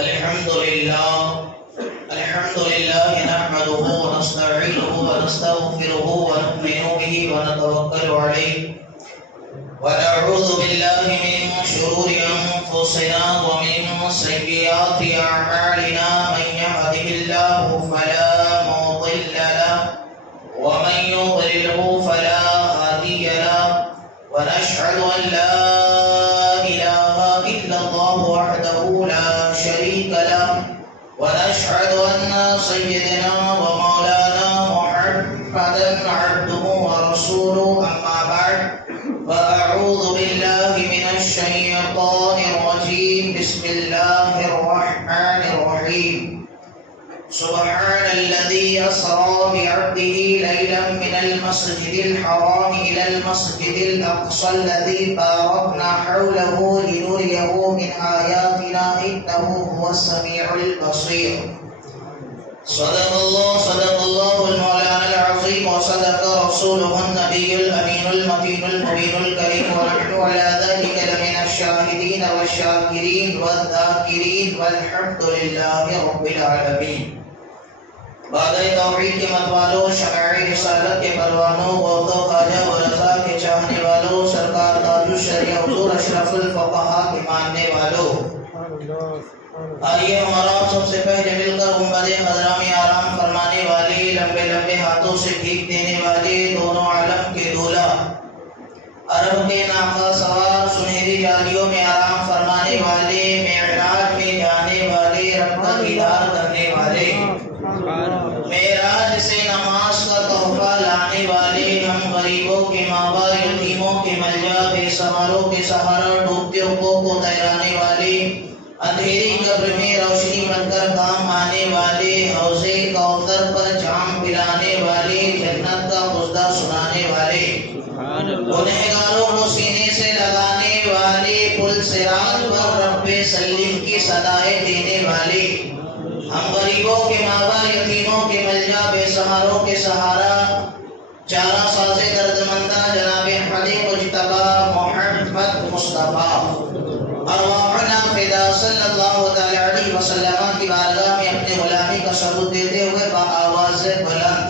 الحمد لله نحمده ونستعينه ونستغفره ونؤمن به ونتوكل عليه ونعوذ بالله من شرور أنفسنا ومن سيئات أعمالنا من يهده الله فلا مضل له ومن يضلله فلا هادي له ونشهد أن لا إله إلا الله وحده لا شريك له ونشهد أن سيدنا ومولانا محمدا عبده ورسوله أما بعد فأعوذ بالله من الشيطان الرجيم بسم الله الرحمن الرحيم سبحان الذي أسرى بعبده ليلا من المسجد الحرام إلى المسجد الأقصى الذي باركنا حوله لنريه من آياتنا إنه هو السميع البصير صدق الله المولانا العظيم وصدق رسوله النبي الأمين المتين المبين الكريم ونحن على ذلك لمن الشاهدين والشاكرين والذاكرين والحمد لله رب العالمين بعد توحید کے مت والوں، شمع رسالت کے پروانوں، غوث و خواجہ و رضا کے چاہنے والوں، سرکار تاج الشریعہ حضور اشرف الفقہا کے ماننے والوں، آئیے ہمارا سب سے پہلے مل کر گنبد خضرا میں آرام فرمانے والے، لمبے لمبے ہاتھوں سے بھیک دینے والے، دونوں عالم کے دولا، عرب کے ناقہ سوار، سنہری جالیوں میں آرام فرمانے والے، معراج میں جانے والے، رب کا دیدار کرنے والے، معراج سے نماز کا تحفہ لانے والے، ہم غریبوں کے ماوا، یتیموں کے ملجا، بے سہاروں کے سہارا، ڈوبتے ہوئے کو تیرانے والے، اندھیری قبر میں روشنی بن کر کام آنے والے، حوض کوثر پر جام پلانے والے، جنت کا مژدہ سنانے والے، گنہگاروں کو سینے سے لگانے والے، پل صراط پر رب سلم کی صدائے دینے والے، ہم غریبوں کے ماوا، یتیموں کے ملجا، بے سہاروں کے سہارا، چارہ ساز دردمندہ جناب حبیب مجتبی محمد مصطفیٰ ارواحنا فدا صلی اللہ علیہ وسلم کی بارگاہ میں اپنے غلامی کا ثبوت دیتے ہوئے بآواز بلند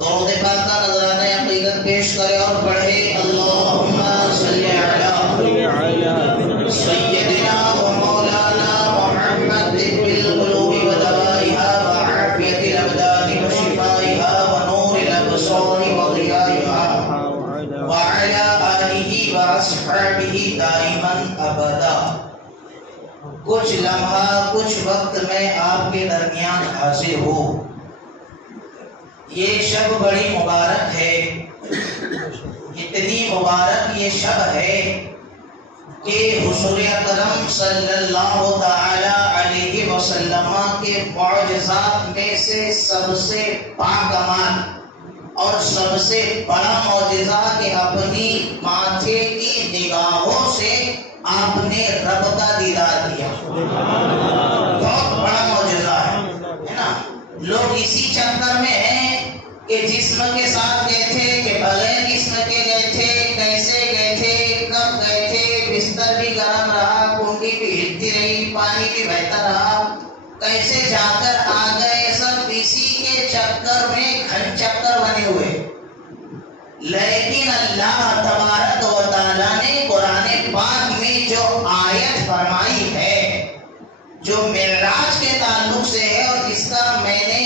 درود پاک کا نذرانہ عقیدت پیش کرے اور پڑھے اللہم صلی علی سیدنا و مولانا محمد طب القلوب و دوائها و عافیت الابدان و شفائها و نور الابصار و ضیائها وعلى آلہ و اصحابہ دائما ابدا۔ کچھ لمحہ کچھ وقت میں آپ کے درمیان حاضر ہوں۔ یہ شب بڑی مبارک ہے، اتنی مبارک یہ شب ہے کہ حضور اکرم صلی اللہ تعالی علیہ وسلم کے معجزات میں سے سب سے باکمال اور سب سے بڑا معجزہ کہ اپنی ماتھے کی نگاہوں سے آپ نے رب کا دیدار کیا، بہت بڑا معجزہ ہے نا۔ لوگ اسی چکر میں ہیں کہ جسم کے ساتھ گئے تھے کہ بغیر جسم کے گئے تھے، کیسے گئے تھے، کب گئے تھے، بستر بھی گرم رہا، کنڈی بھی ہلتی رہی، پانی بھی بہتا رہا، کیسے جا کر آ گئے، سب اسی کے چکر میں گھن چکر بنے ہوئے۔ لیکن اللہ تبارک و تعالیٰ نے قرآن پاک میں جو آیت فرمائی ہے، جو معراج کے تعلق سے ہے اور جس کا میں نے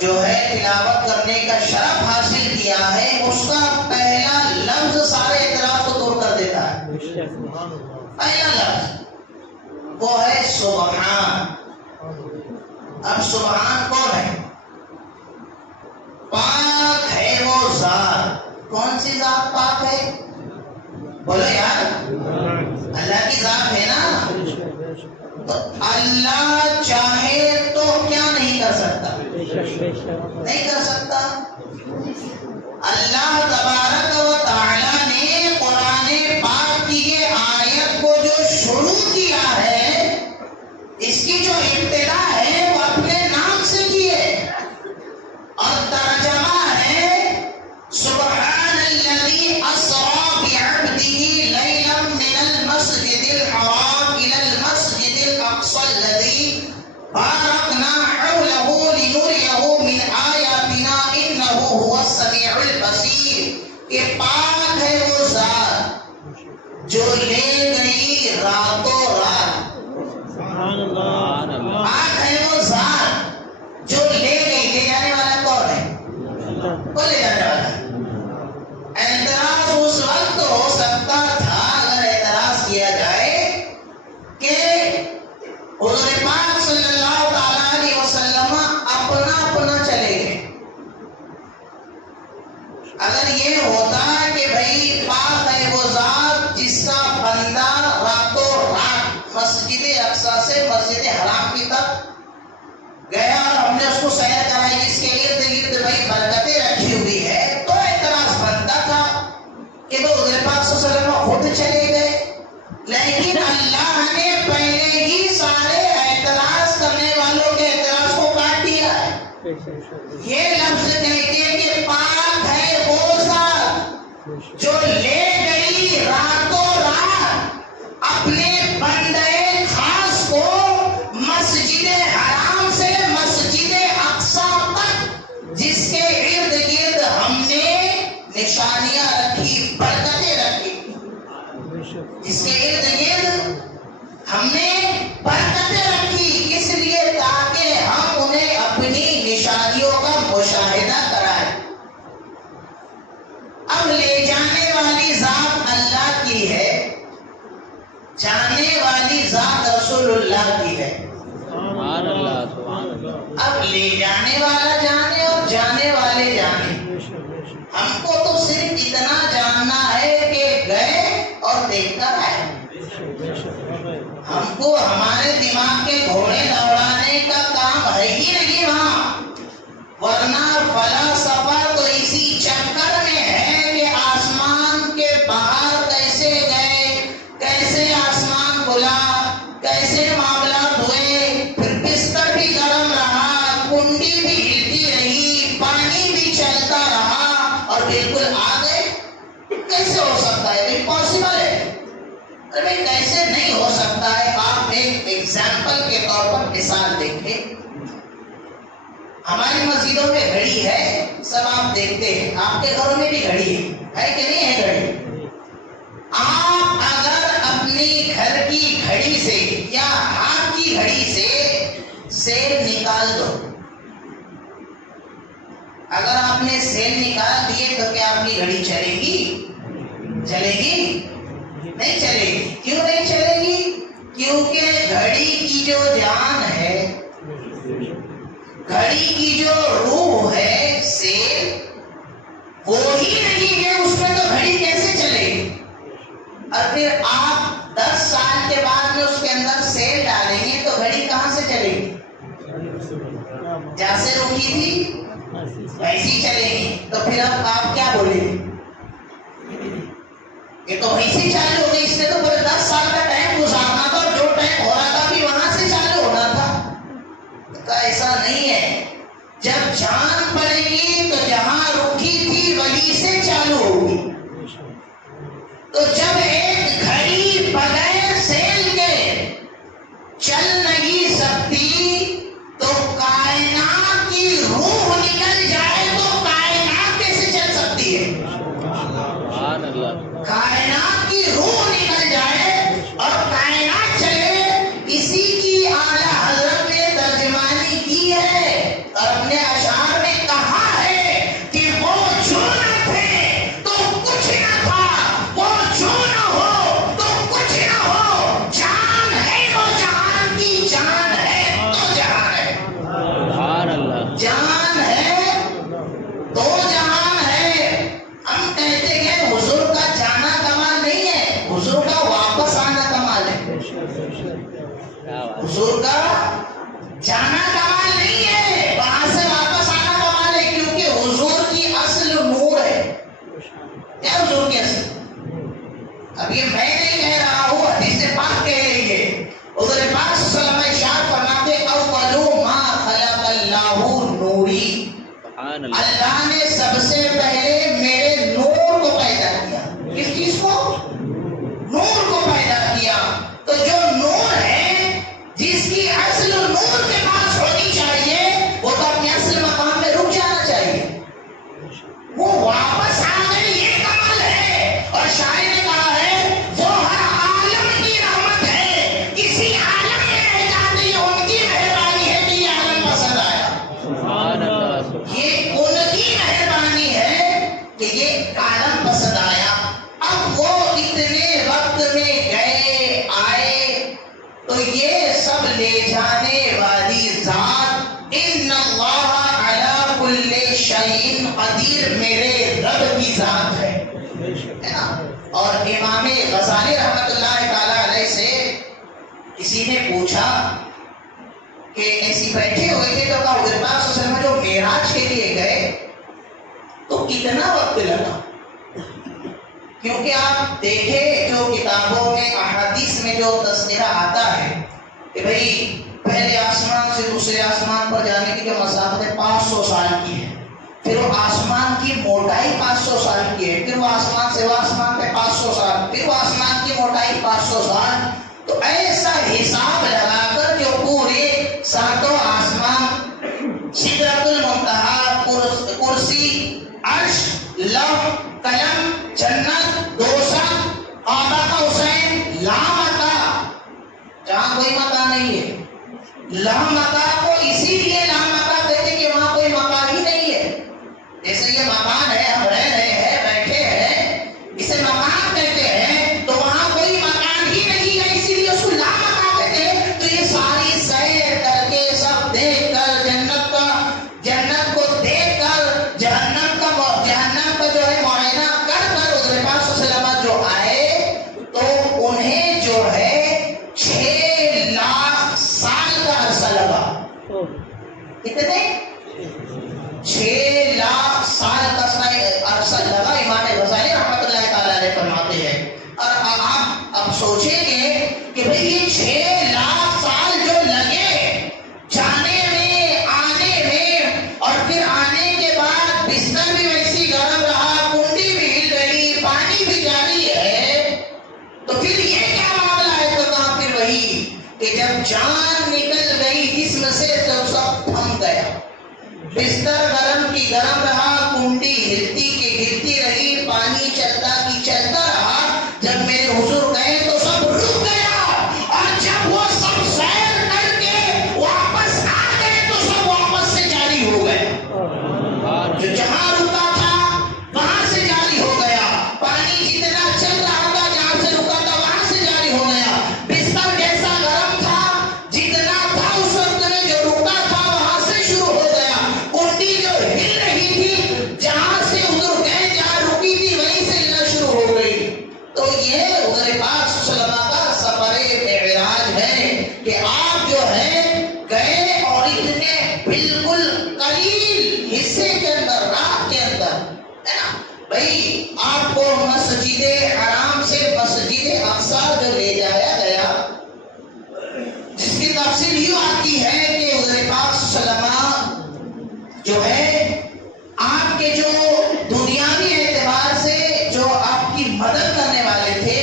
جو ہے تلاوت کرنے کا شرف حاصل کیا ہے، اس کا پہلا لفظ سارے اعتراض کو دور کر دیتا ہے۔ پہلا لفظ وہ ہے سبحان۔ اب سبحان کون ہے؟ پاک ہے وہ ذات۔ کون سی ذات پاک ہے؟ بولو یار، اللہ کی ذات ہے نا۔ تو اللہ چاہے تو کیا نہیں کر سکتا؟ نہیں کر سکتا۔ اللہ تبارک و تعالی نے قرآن پاک کی یہ آیت کو جو شروع کیا ہے، اس کی جو ابتدا ہے وہ اپنے نام سے کی ہے، اور ترجمہ ہے سبحان الذی اسری بعبدہ لیلا من المسجد الحرام الى المسجد الاقصى الذی بارکنا حولہ لنریہ من آیاتنا انہ هو السمیع البصیر، کہ پاک ہے وہ ذات جو لے گئی راتوں رات، پاک ہے وہ ذات جو لے گئی، لے جانے والا کون ہے؟ وہ لے جانے والا ہے۔ اعتراض اس وقت ہو سکتا تھا اگر اعتراض کیا جائے کہ حضور پاک صلی اللہ تعالیٰ علیہ وسلم اپنا اپنا چلے گئے۔ اگر یہ ہوتا کہ بھئی پاک ہے وہ ذات جس کا بندہ راتوں رات مسجد اقصیٰ سے مسجد حرام کی طرف گیا اور ہم نے اس کو سیر کرائی، جس کے ارد گرد بھئی برکتیں رکھی ہوئی ہے، تو اعتراض بنتا تھا کہ تو حضور پاک صلی اللہ علیہ وسلم خود چلے گئے۔ لیکن اللہ نے پہلے ہی سارے اعتراض کرنے والوں کے اعتراض کو کاٹ دیا ہے۔ یہ لفظ کہتے ہیں کہ پاک ہے وہ ذات جو لے گئی راتوں رات اپنے بندے خاص کو مسجد حرام سے مسجد اقصیٰ تک، جس کے ارد گرد ہم نے نشانیاں رکھی، برکتیں رکھی، جس کے ارد گرد ہم نے برکتیں رکھی، اس لیے تاکہ ہم انہیں اپنی نشانیوں کا مشاہدہ کرائیں۔ اب لے جانے والی ذات اللہ کی ہے، جانے والی ذات رسول اللہ کی ہے۔ اب لے جانے والا جانے اور جانے والے جانے، ہم کو تو صرف اتنا جاننا ہے کہ گئے اور دیکھ کر آئے۔ ہم کو ہمارے دماغ کے گھوڑے دوڑانے کا کام ہے ہی نہیں وہاں، ورنہ فلاسفہ تو اسی چکر میں ہے کہ آسمان کے باہر کیسے گئے، کیسے آسمان کھلا، کیسے معاملات ہوئے، پھر بستر بھی گرم رہا، کنڈی بھی ہلتی رہی، پانی بھی چلتا رہا اور بالکل آ گئے۔ کیسے ہو سکتا ہے؟ امپاسبل ہے۔ ارے کیسے نہیں ہو سکتا ہے؟ آپ ایک ایگزامپل کے طور پر مثال دیکھیں، ہماری مسجدوں میں گھڑی ہے، سب آپ دیکھتے ہیں، آپ کے گھروں میں بھی گھڑی ہے کہ نہیں ہے گھڑی؟ آپ اگر اپنی گھر کی گھڑی سے یا ہاتھ کی گھڑی سے سیل نکال دو، اگر آپ نے سیل نکال دیے تو کیا اپنی گھڑی چلے گی؟ چلے گی؟ نہیں چلے گی۔ کیوں نہیں چلے گی؟ کیونکہ گھڑی کی جو جان ہے، گھڑی کی جو روح ہے، سیل وہی نہیں ہے اس میں، تو گھڑی کیسے چلے گی؟ اور پھر آپ 10 سال کے بعد میں اس کے اندر سیل ڈالیں گے تو گھڑی کہاں سے چلے گی؟ جیسے رکی تھی ویسی چلے گی۔ تو پھر اب آپ کیا بولیں گے؟ یہ تو وہیں سے چالو ہو گئی، اس نے تو پورے 10 سال کا ٹائم گزارنا تھا، جو ٹائم ہو رہا تھا بھی وہاں سے چالو ہونا تھا۔ ایسا نہیں ہے، جب جان پڑے گی تو جہاں رکی تھی وہیں سے چالو ہوگی۔ تو جب ایک گھڑی بغیر سیل کے چل نہیں سکتی تو کائنات کی روح نکل جائے تو کائنات کیسے چل سکتی ہے؟ کائنات کی روح نکل جائے اور کائنات چلے، اسی کی اعلیٰ حضرت نے ترجمانی کی ہے اور اپنے اشعار میں کہا ہے کہ وہ جو نہ تھے تو کچھ نہ تھا، وہ جو نہ ہو تو کچھ نہ ہو، جان ہے وہ جہان کی، جان ہے تو جہان ہے، جان ہے تو جہان ہے۔ ہم کہتے ہیں حضور کا جانا کمال نہیں ہے، حضور کا واپس آنا کمال ہے۔ حضور کا جانا کمال نہیں ہے، وہاں سے واپس آنا کمال ہے، کیونکہ حضور کی اصل نور ہے۔ کیا حضور کی اصل؟ اب یہ میں نہیں کہہ رہا ہوں، حدیث پاک کہہ رہی ہے۔ حضور پاک صلی اللہ علیہ وسلم ارشاد فرماتے اول ما خلق اللہ نوری، اللہ نے سب سے پہلے میرے نور کو پیدا کیا۔ کس چیز کو؟ نور کو پیدا کیا۔ تو جو نور ہے، جس کی اصل نور کے پاس ہونی چاہیے، وہ تو اپنے اصل مقام میں رک جانا چاہیے. وہ واپس آ گئے، یہ کمال ہے. اور شاعر نے کہا ہے وہ ہر عالم کی رحمت ہے، کسی عالم میں رہ جاتے یہ ان کی مہربانی ہے کہ یہ عالم پسند آیا. یہ ان کی مہربانی ہے کہ یہ عالم پسند آیا. اب وہ اتنے وقت میں گئے آئے تو یہ سب لے جانے والی ذات ان اللہ علی کل شیء قدیر میرے رب کی ذات ہے نا. اور امام غزالی رحمت اللہ تعالی علیہ سے کسی نے پوچھا کہ ایسی بیٹھے ہوئے تھے تو کہا حضور پاک صلی اللہ علیہ وسلم جو معراج کے لیے گئے تو کتنا وقت لگا؟ کیونکہ آپ دیکھیں جو کتابوں میں احادیث میں جو تذکرہ آتا ہے کہ بھئی پہلے آسمان سے دوسرے آسمان پر جانے کی جو مسافت 500 سال کی ہے، پھر وہ آسمان کی موٹائی 500 سال کی ہے، پھر وہ آسمان سے وہ آسمان پہ 500 سال، پھر وہ آسمان کی موٹائی 500 سال. تو ایسا حساب لگا کر جو پورے ساتوں آسمان، سدرۃ المنتہا، کرسی، عرش، لوح قلم، جنت، دوزخ، کعبہ حسین، لامکہ، جہاں کوئی مکہ نہیں ہے. لامکہ کو اسی لیے لامکہ کہتے ہیں کہ وہاں کوئی مکان ہی نہیں ہے. جیسے یہ مکان ہے، ہم رہ رہے ہیں، بیٹھے ہیں، اسے مکان کہتے ہیں، تو وہاں کوئی مکان ہی نہیں ہے، اسی لیے اس کو لامکہ کہتے ہیں. تو یہ ساری سیر کر کے سب دیکھ کر جنت کو دیکھ کر جہنم کا جو ہے معائنہ کر کر حضور پاک صلی اللہ علیہ وسلم جو آئے تو انہیں جو ہے 6 لاکھ سال کا عرصہ لگا. کتنے؟ 6 لاکھ سال کا عرصہ لگا. امام غزالی رحمۃ اللہ تعالی علیہ فرماتے ہیں. اور آپ اب سوچیں گے کہ بھئی یہ 6 لاکھ سال جو لگے جانے میں، آنے میں، اور پھر آنے کے بعد بستر بھی ویسی گرم رہا، کنڈی بھی ہل رہی، پانی بھی جاری ہے، تو پھر یہ کیا معاملہ ہے؟ تو کہا پھر وہی کہ جب جان نکل گئی جسم سے تو سب تھم گیا. بستر گرم کی گرم رہا، کنڈی ہلتی کی ہلتی رہی، پانی چلتا کی چلتا رہا. جب میرے حضور گئے تو سب رک گیا، اور جب وہ سب سیر کر کے واپس آ گئے تو سب واپس سے جاری ہو گئے. جو جہاں رکا تھا وہاں سے جاری ہو گیا، پانی جتنا چل رہا تھا جہاں سے رکا تھا وہاں سے جاری ہو گیا. بستر جیسا گرم تھا جتنا تھا اس وقت میں جو رکا تھا وہاں سے شروع ہو گیا. کنڈی جو ہل رہی تھی جہاں سے حضور گئے، جہاں رکی تھی وہیں سے ہلنا شروع ہو گئی. تو یہ حضور پاک صلی اللہ علیہ وسلم کا سفر معراج ہے کہ آپ جو ہے گئے اور اتنے بالکل قلیل حصے کے اندر، رات کے اندر ہے نا بھائی، آپ کو مسجد حرام سے مسجد اقصی جو لے جایا گیا، جس کی تفصیل یوں آتی ہے کہ حضور پاک صلی اللہ علیہ وسلم جو ہے آپ کے جو دنیاوی اعتبار سے جو آپ کی مدد کرنے والے تھے،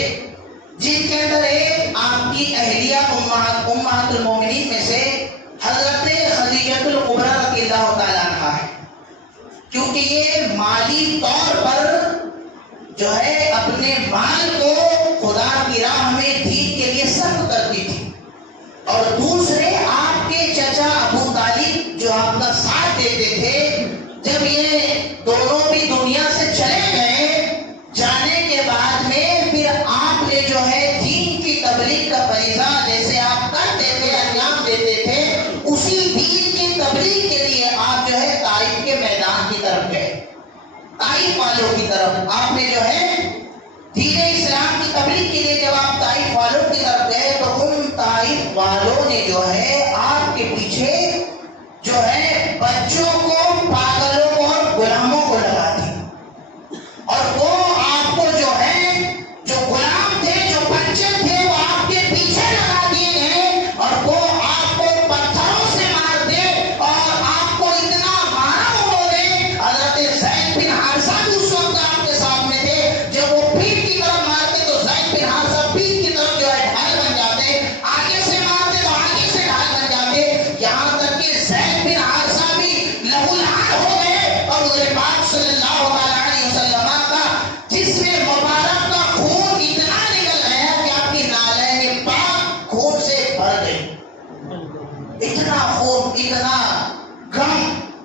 جن کے اندر ایک آپ کی اہلیہ امہات المومنین میں سے حضرت خدیجہ الکبریٰ رضی اللہ تعالیٰ عنہا ہے، کیونکہ یہ مالی طور پر جو ہے اپنے مال کو خدا کی راہ میں دین کے لیے صرف کرتی تھی. اور دوسرے آپ کے چچا ابو طالب جو آپ کا ساتھ دیتے تھے، جب یہ دونوں بھی دنیا سے چلے گئے، جانے کے بعد میں پھر آپ نے جو ہے دین کی تبلیغ کا فریضہ جیسے آپ کرتے تھے، انجام دیتے تھے، اسی دین کی تبلیغ کے لیے آپ جو ہے طائف کے میدان کی طرف گئے. طائف والوں کی طرف آپ نے جو ہے دین اسلام کی تبلیغ کے لیے جب آپ طائف والوں کی طرف گئے تو ان طائف والوں نے جو ہے آپ کے پیچھے جو ہے بچوں کو، پاگلوں کو اور غلاموں کو لگا دی. اور وہ آپ کو جو ہے جو غلام تھے، جو بچے تھے، وہ آپ کے پیچھے لگا دیے گئے، اور وہ آپ کو پتھروں سے مار دے، اور آپ کو اتنا مارا انہوں نے. حضرت زید بن حارثہ بھی اس وقت آپ کے سامنے تھے. جب وہ پیٹھ کی طرف مارتے تو زید بن حارثہ پیٹھ کی طرف جو ہے ڈھال بن جاتے، آگے سے مارتے تو آگے سے ڈھال بن یہاں تک کہ زید بن حارثہ بھی لہو لہان ہو گئے اور حضور پاک صلی اللہ علیہ وسلم کا جسم مبارک کا خون اتنا نکل گیا کہ آپ کی نالین پاک خون سے بھر گئی. اتنا خون، اتنا غم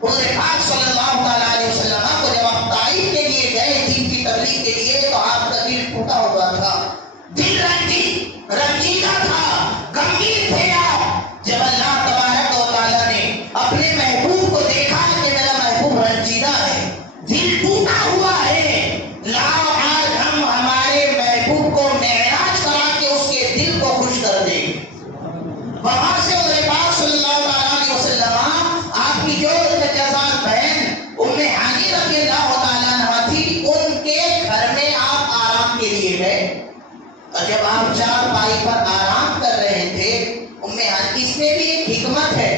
حضور پاک صلی اللہ علیہ وسلم کو جب آپ طائف کے لیے گئے دین کی تبلیغ کے لیے تو آپ کا دل ٹوٹا ہوا تھا، دل رنجیدہ تھا، غمگین تھے آپ. جب اللہ تبارک و تعالیٰ نے اپنے محبوب کو دیکھا کہ میرا محبوب رنجیدہ ہے، دل ٹوٹا ہوا ہے، لاؤ آج ہم ہمارے محبوب کو معراج کرا کے اس کے دل کو خوش کر دیں. وہاں سے حضور پاک صلی اللہ علیہ وسلم آپ کی جو جزان بہن ام ہانی رضی اللہ تعالیٰ عنہ تھی، ان کے گھر میں آپ آرام کے لیے گئے. اور جب آپ چار پائی پر آرام کر رہے تھے ام ہانی، اس میں بھی ایک حکمت ہے.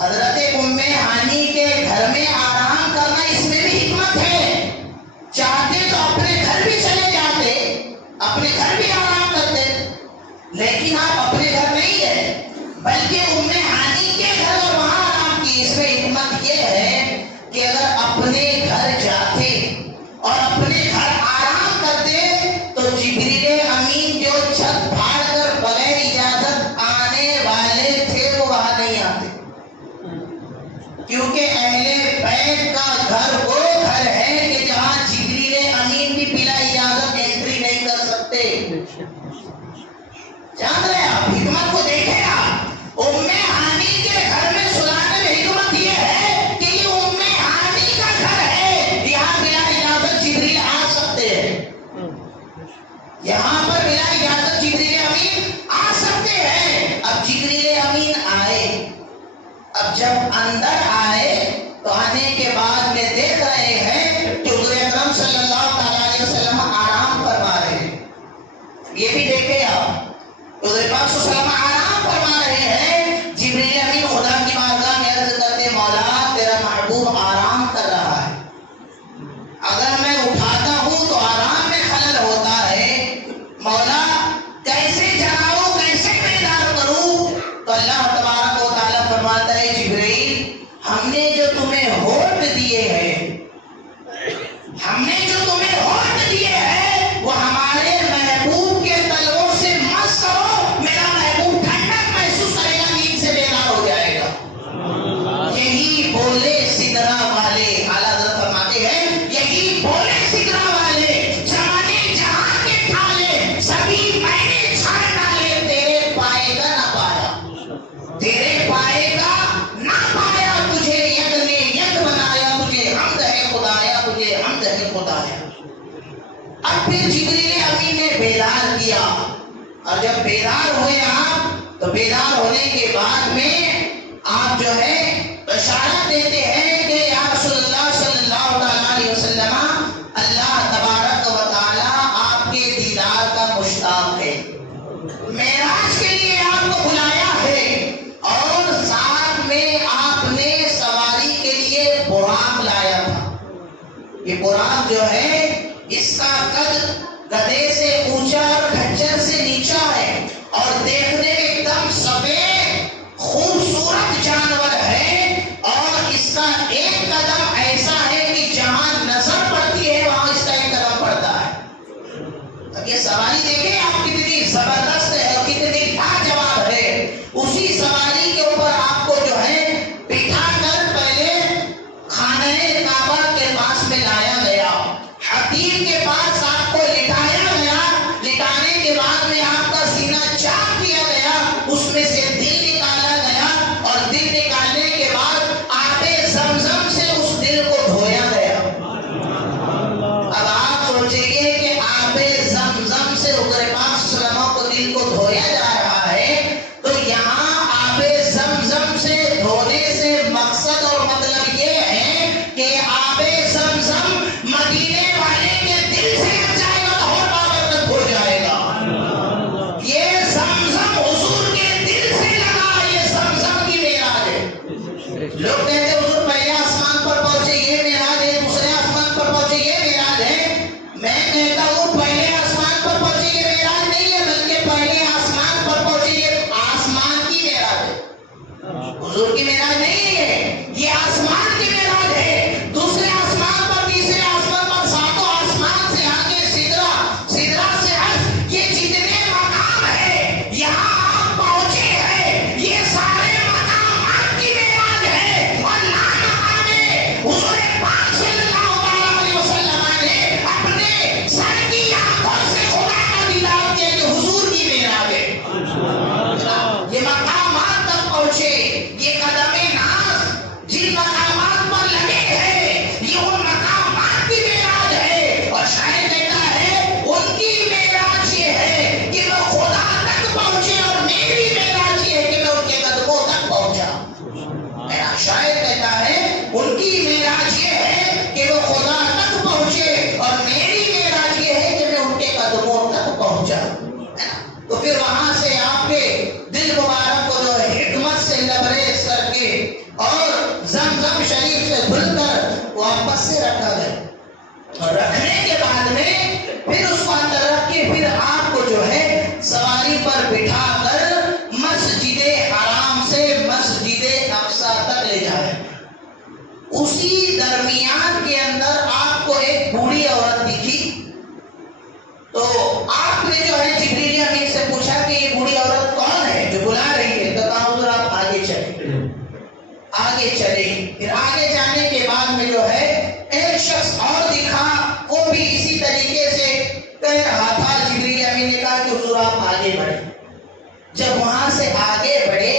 حضرت ام ہانی کے گھر میں آرام کرنا اس میں بھی حکمت ہے. چاہتے تو اپنے گھر بھی چلے جاتے، اپنے گھر بھی آرام کرتے، لیکن آپ اپنے گھر نہیں گئے بلکہ ام ہانی کے گھر اور وہاں آرام کی. اس میں حکمت یہ ہے کہ اگر اپنے گھر جاتے اور اپنے گھر آرام کرتے تو جبریل امین جو چھت پھاڑ کر بغیر اجازت آنے والے تھے وہ وہاں نہیں آتے، کیونکہ اہل بیت کا گھر وہ گھر ہے کہ جہاں جبریل امین بھی بلا اجازت انٹری نہیں کر سکتے. جان رہے آپ حکمت کو دیکھیں. آپ ام ہانی کے گھر میں سلانے میں حکمت یہ ہے کہ یہ ام ہانی کا گھر ہے، یہاں بلا اجازت جبریل آ سکتے ہیں، یہاں پر بلا اجازت جبریل امین آ سکتے ہیں. اب جبریل امین آئے، اب جب اندر آئے تو آنے کے بعد میں دیکھ رہے ہیں کہ حضور اکرم صلی اللہ علیہ وسلم آرام فرما رہے ہیں. یہ بھی دیکھیں آپ، حضور پاک صلی اللہ علیہ وسلم آرام فرما رہے ہیں. جبریل امین خدا کی بارگاہ میں عرض کرتے مولا تیرا محبوب آرام کر رہا ہے، اگر میں اٹھاتا ہوں تو آرام میں خلل ہوتا ہے، مولا کیسے جگاؤں، کیسے بیدار کروں؟ تو اللہ تبارک و تعالیٰ فرماتا ہے جبریل ہم نے جو تمہیں ہوٹ دیے ہیں، ہم نے جو تمہیں ہوٹ دیے ہیں وہ ہمارے محبوب کے تلووں سے مس کرو، میرا محبوب ٹھنڈک محسوس کرے گا، نیند سے بیدار ہو جائے گا. یہی بولے سدرا والے، اعلیٰ حضرت فرماتے ہیں یہی بولے سدرا والے زمانے جہاں کے ٹھالے سبھی میں نے چھاڑ ڈالے، تیرے پائے گا نہ پایا، تیرے پائے گا نہ پایا، تجھے یک نے یک بنایا، تجھے حمد ہے خدایا، تجھے حمد ہے خدایا. اب پھر جبریل امین نے بیدار کیا، اور جب بیدار ہوئے آپ تو بیدار ہونے کے بعد میں آپ جو ہے اشارہ دیتے ہیں کہ یا رسول اللہ صلی اللہ علیہ وسلم اللہ تبارک و تعالیٰ آپ کے دیدار کا مشتاق ہے، معراج کے لیے آپ کو بلایا ہے، اور ساتھ میں آپ نے سواری کے لیے براق لایا تھا. یہ براق جو ہے اس کا قد گدھے سے اونچا اور کھچر سے نیچا ہے، اور دیکھنے میں ایک دم سفید خوبصورت جانور ہے، اور اس کا ایک قدم ایسا ہے کہ جہاں نظر پڑتی ہے وہاں اس کا ایک قدم پڑتا ہے. اب یہ سواری دیکھیں آپ کتنی زبردست ہے اور کتنی لاجواب ہے. اسی سواری کے اوپر آپ کو جو ہے بٹھا کر پہلے خانہ کعبہ کے پاس میں لایا گیا، حتیم کے پاس آپ کو لٹایا گیا، لٹانے کے بعد میں آپ کا سینہ چاک کیا گیا، اس میں حضور کی معراج نہیں ہے، یہ آسمان کی معراج ہے، دوسرے آسمان پر، تیسرے آسمان پر، ساتوں آسمان سے آگے سدرہ، سدرہ سے عرش، یہ جتنے مقام ہے یہاں آپ پہنچے ہیں، یہ سارے مقام آپ کی معراج ہے، اور نام مقام حضور پاک صلی اللہ علیہ وسلم نے اپنے سر کی آنکھوں سے خدا کا دیدار کیا کہ حضور کی معراج ہے۔ یہ مقامات تک پہنچے، یہ قدم ناز جن مقامات پر لگے ہیں، یہ ان مقامات کی معراج ہے، اور شاید کہتا ہے ان کی معراج یہ ہے کہ وہ خدا تک پہنچے، اور میری معراج یہ ہے کہ میں ان کے قدموں تک پہنچا۔ شاید کہتا ہے ان کی معراج یہ ہے کہ وہ خدا تک پہنچے، اور میری معراج یہ ہے کہ میں ان کے قدموں تک پہنچا۔ تو پھر وہاں سے آپ کے دل مبارک کو جو ہے حکمت سے لبریز کر کے اور زمزم شریف سے دھل کر واپس سے رکھا گیا، اور رکھنے کے بعد میں پھر اس کو اندر رکھ کے پھر آپ کو جو ہے سواری پر بٹھا کر مسجد حرام سے مسجد اقصی تک لے جائے۔ اسی درمیان کے اندر آپ کو ایک بوڑھی عورت دکھی، تو آپ نے جو ہے جبریل امین سے پوچھا کہ یہ بوڑھی عورت کون ہے جو بلا رہی ہے؟ تو کہا حضور آپ آگے چلیں، آگے چلیں۔ پھر آگے جانے کے بعد میں جو ہے ایک شخص اور دکھا، وہ بھی اسی طریقے سے کہہ رہا تھا۔ جبریل امین نے کہا کہ حضور آپ آگے بڑھیں۔ جب وہاں سے آگے بڑھے،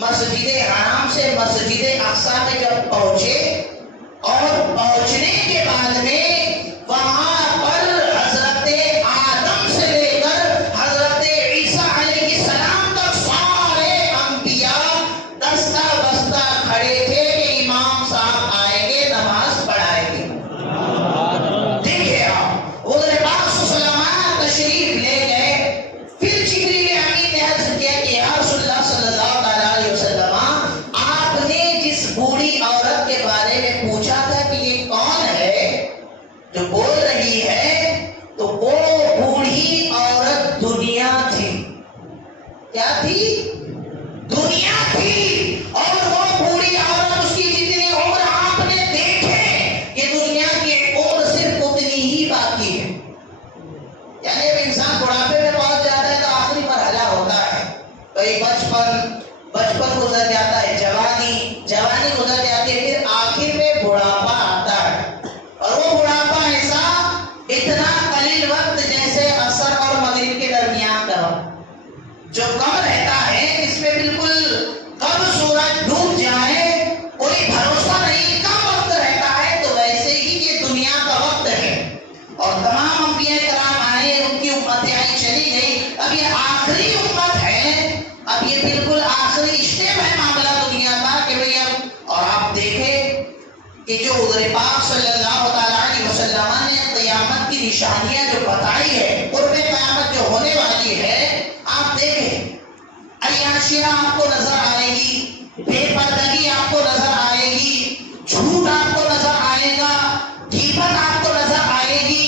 مسجد حرام سے مسجد اقصی میں جب پہنچے، اور پہنچنے کے بعد میں وہاں پر حضرت آدم سے لے کر حضرت عیسیٰ علیہ السلام تک سارے انبیاء دستہ بستہ کھڑے تھے کہ امام صاحب آئیں گے، نماز پڑھائیں گے۔ دیکھیں آپ حضور پاک صلی اللہ علیہ وسلم تشریف لے گئے۔ پھر جبریل امین نے عرض کیا کہ یا رسول اللہ صلی اللہ علیہ وسلم، آپ نے جس بوڑھی عورت کے بارے میں پوچھا تھا کہ یہ کون ہے جو بول رہی ہے، تو وہ بوڑھی عورت دنیا تھی۔ کیا تھی؟ دنیا تھی۔ اور وہ بوڑھی عورت، اس کی جتنی عمر آپ نے دیکھے کہ دنیا کی عمر صرف اتنی ہی باقی ہے۔ یعنی جب انسان بڑھاپے میں پہنچ جاتا ہے تو آخری مرحلہ ہوتا ہے، کئی بچپن گزر جاتا ہے، جوانی گزر جاتی ہے، پھر آخر میں بڑھاپا آتا ہے، اور وہ بڑھاپا ایسا اتنا قلیل وقت جیسے عصر اور مغرب کے درمیان کا وقت جو کم رہتا ہے، اس میں بالکل کب سورج ڈوب جائے کوئی بھروسہ نہیں، کم وقت رہتا ہے، تو ویسے ہی یہ دنیا کا وقت ہے۔ اور تمام انبیاء کرام آئے، ان کی امتیں آئی چلی گئی، اب یہ آخری امت ہے، اب یہ بالکل آخری اسٹیپ ہے معاملہ دنیا کا کہ بھئی اب۔ اور آپ دیکھیں کہ جو حضور پاک صلی اللہ علیہ وسلم نے قیامت کی نشانیاں جو بتائی ہے، قرب قیامت جو ہونے والی ہے، آپ دیکھیں عیاشیاں آپ کو نظر آئے گی، بے پردگی آپ کو نظر آئے گی، جھوٹ آپ کو نظر آئے گا، غیبت آپ کو نظر آئے گی،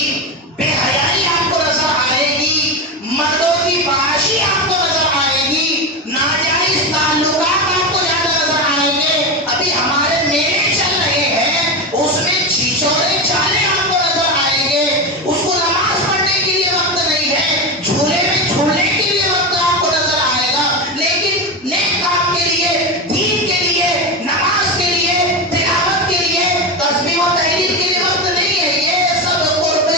بے حیائی آپ کو نظر آئے گی، مردوں کی فحاشی آپ کو نظر آئے گی، ناجائز تعلقات آپ کو زیادہ نظر آئیں گے۔ ابھی ہمارے میلے چل رہے ہیں، اس میں چھیچورے چالے آپ کو نظر آئیں گے، اس کو نماز پڑھنے کے لیے وقت نہیں ہے، جھولے میں جھولنے کے لیے وقت آپ کو نظر آئے گا، لیکن نیک کام کے لیے، دین کے لیے، نماز کے لیے، تلاوت کے لیے، تسبیح و تحلیل کے لیے وقت نہیں ہے۔ یہ سب قرب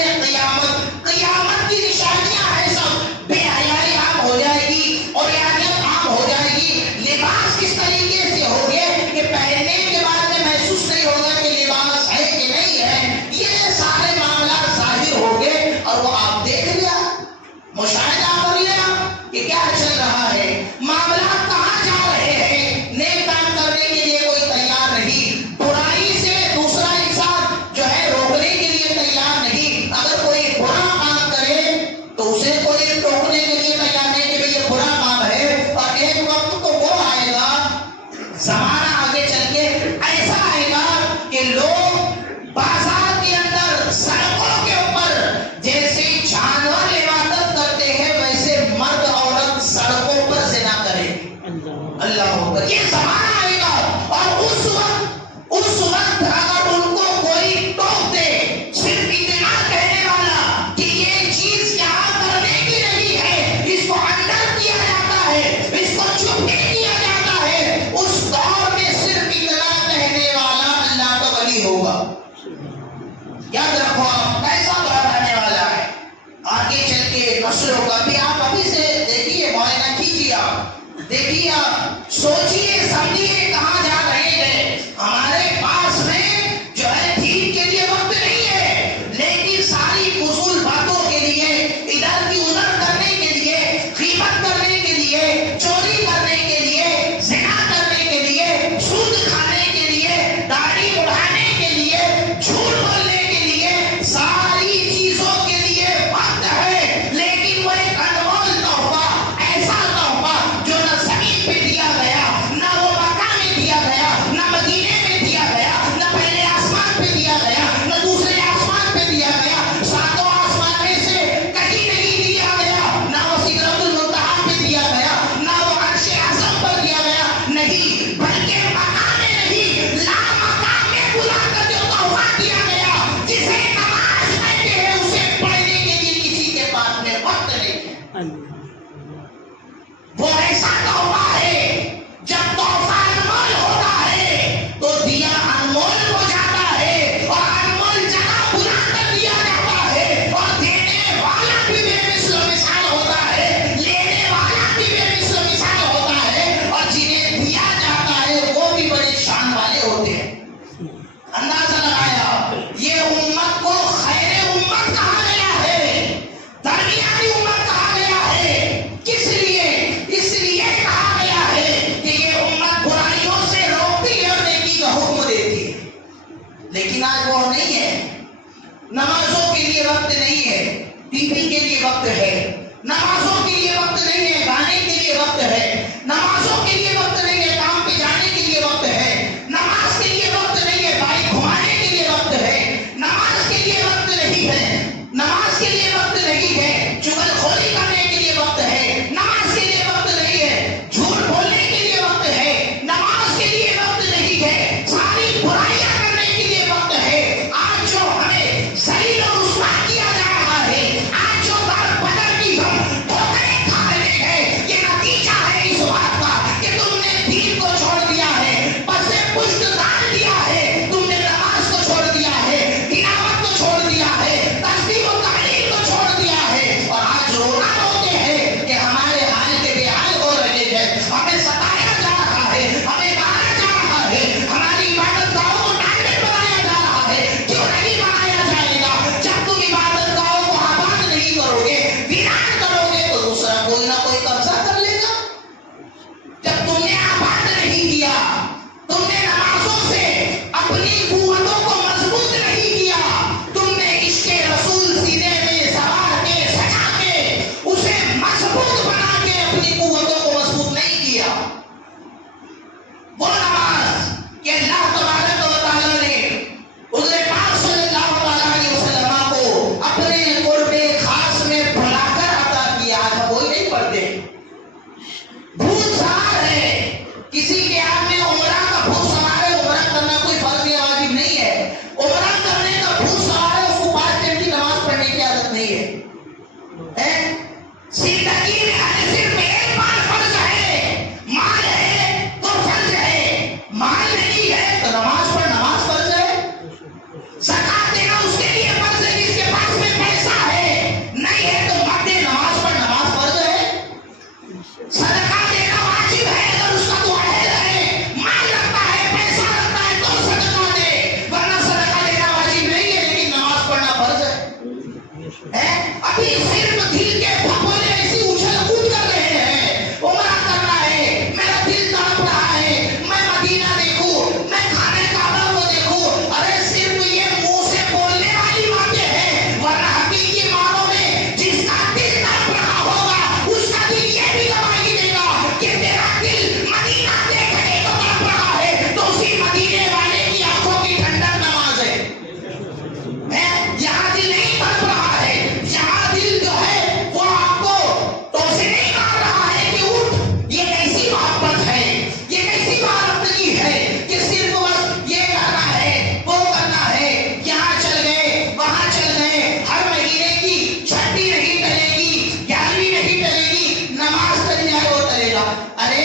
قیامت کی نشانیاں ہیں، سب بے حیائی عام ہو جائے گی، اور عادت عام ہو جائے گی، لباس کس طریقے سے ہوگے کہ پہننے کے بعد میں محسوس نہیں ہوگا کہ لباس ہے کہ نہیں ہے، یہ سارے معاملات ظاہر ہوگے، اور وہ آپ دیکھ لیا، مشاہدہ کر لیا کہ کیا چل رہا ہے، معاملات کہاں جا رہے ہیں۔ نیک کام کرنے کے لیے کوئی تیار نہیں، برائی سے دوسرا انسان جو ہے روکنے کے لیے تیار نہیں، اگر کوئی برا کام کرے تو اسے کوئی روکنے کے لیے تیار نہیں کہ یہ برا کام ہے۔ اور ایک وقت تو وہ آئے گا، زمانہ آگے چل کے ایسا آئے گا کہ لوگ بازار کے اندر، سڑکوں کے اوپر جیسے جانور عبادت کرتے ہیں، ویسے مرد عورت سڑکوں پر زنا کرے۔ اللہ اکبر، یہ زمانہ آئے گا، اور اس وقت اگر ان کو کوئی ٹوک دے، صرف اتنا کہنے والا کہ یہ چیز یہاں کرنے کی نہیں ہے، اس کو اندر کیا جاتا ہے، اس کو چھپ کے کیا جاتا ہے، اس دور میں صرف اتنا کہنے والا اللہ کا ولی ہوگا۔ یاد رکھو آپ کیسا دور آنے والا ہے، آگے چل کے نصروں کا بھی آپ ابھی سے دیکھیے، معائنہ کیجیے، آپ دیکھیے، آپ سوچیے سمجھیے کہاں جا رہے ہیں۔ ہمارے پاس میں جو ہے دین کے لیے وقت نہیں ہے، لیکن ساری فضول باتوں کے لیے، ادھر کی ادھر کرنے کے لیے، غیبت کرنے کے لیے، چوری کرنے کے لیے، زنا کرنے کے لیے، سود کھانے کے لیے، داڑھی اڑانے کے لیے، جھوٹ بولنے کے لیے، ساری چیزوں کے لیے وقت ہے، لیکن وہ ایک انمول تحفہ، ایسا تحفہ جو نہ زمین پہ دیا گیا، نہ وہ مکہ میں دیا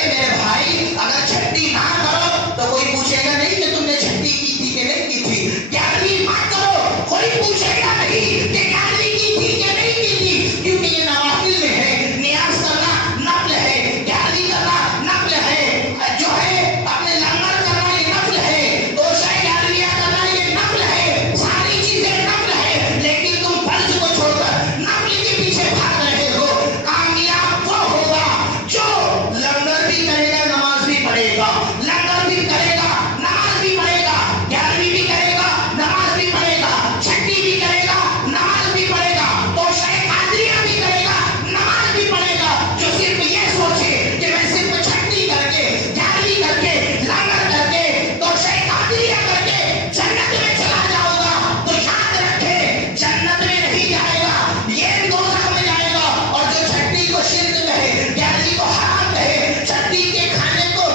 میرے بھائی اگر چھٹی نہ کرو تو کوئی پوچھے گا نہیں کہ تم نے چھٹی کی تھی کہ نہیں کی تھی. 11ویں مت کرو، کوئی پوچھے گا نہیں کہ 11ویں کی تھی کہ نہیں کی تھی، کیونکہ یہ نوافل میں ہے. نیاز کرنا نفل ہے، 11ویں کرنا نفل ہے، جو ہے اپنے لنگر کرنا یہ نفل ہے، تو شاید 11ویں کرنا یہ نفل ہے، ساری چیزیں نفل ہے. لیکن تم فرض کو چھوڑ کر نفل کے پیچھے بھاگ رہے ہو. کامیاب وہ ہوگا جو لنگر بھی کرے گا نماز بھی پڑھے گا، لنگر بھی کرے گا نماز بھی پڑھے گا، 11ویں بھی کرے گا نماز بھی پڑھے گا، چھٹی بھی کرے گا نماز بھی پڑھے گا، تو شاید قادریہ بھی کرے گا نماز بھی پڑھے گا. جو صرف یہ سوچے کہ میں صرف چھٹی کر کے 11ویں کر کے لنگر کر کے تو شاید قادریہ کر کے جنت میں چلا جاؤں گا، تو یاد رکھے جنت میں نہیں جائے گا، یہ دوزخ میں جائے گا. اور جو چھٹی کو شرک کہے، 11ویں کو حرام کہے، چھٹی کے کھانے کو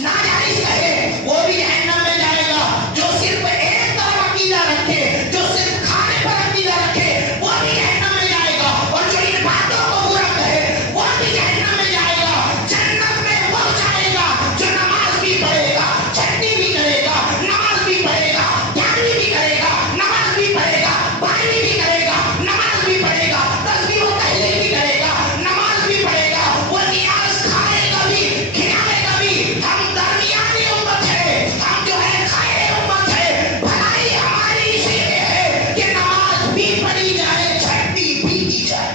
ناجائز کہے، وہ بھی جہنم میں جائے گا. جو صرف ایک طرف عقیدہ رکھے، جو صرف کھانے پر عقیدہ رکھے، وہ بھی جہنم میں جائے گا. اور جو ان باتوں کو برا کہے وہ بھی جہنم میں جائے گا. جنت میں وہ جائے گا جو نماز بھی پڑھے گا، چھٹی بھی کرے گا، نماز بھی پڑھے گا، 11ویں بھی کرے گا، نماز بھی پڑھے گا، 12ویں بھی کرے گا، نماز بھی پڑھے گا، تسبیح و تحلیل بھی کرے گا، نماز بھی پڑھے گا. وہ نیاز کھائے گا بھی کھلائے گا بھی. ہم درمیانی امت ہے، ہم جو ہے خیر امت ہے. بھلائی ہماری اسی لیے ہے کہ نماز بھی پڑھی جائے، چھٹی بھی کی جائے.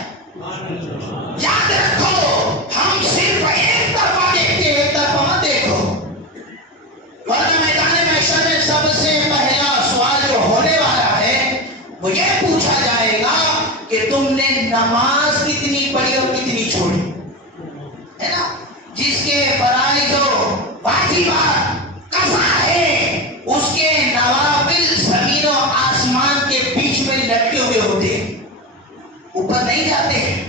یاد رکھو ہم صرف ایک طرفہ دیکھتے ہیں، ایک طرفہ مت دیکھو. ورنہ میدان محشر میں سب سے پہلا سوال جو ہونے والا ہے وہ یہ پوچھا جائے گا کہ تم نے نماز کتنی پڑھی اور کتنی چھوڑی، ہے نا. جس کے فرائض و واجبات قضا ہے، اس کے نوافل زمین و آسمان کے بیچ میں لٹکے ہوئے ہوتے ہیں، اوپر نہیں جاتے ہیں.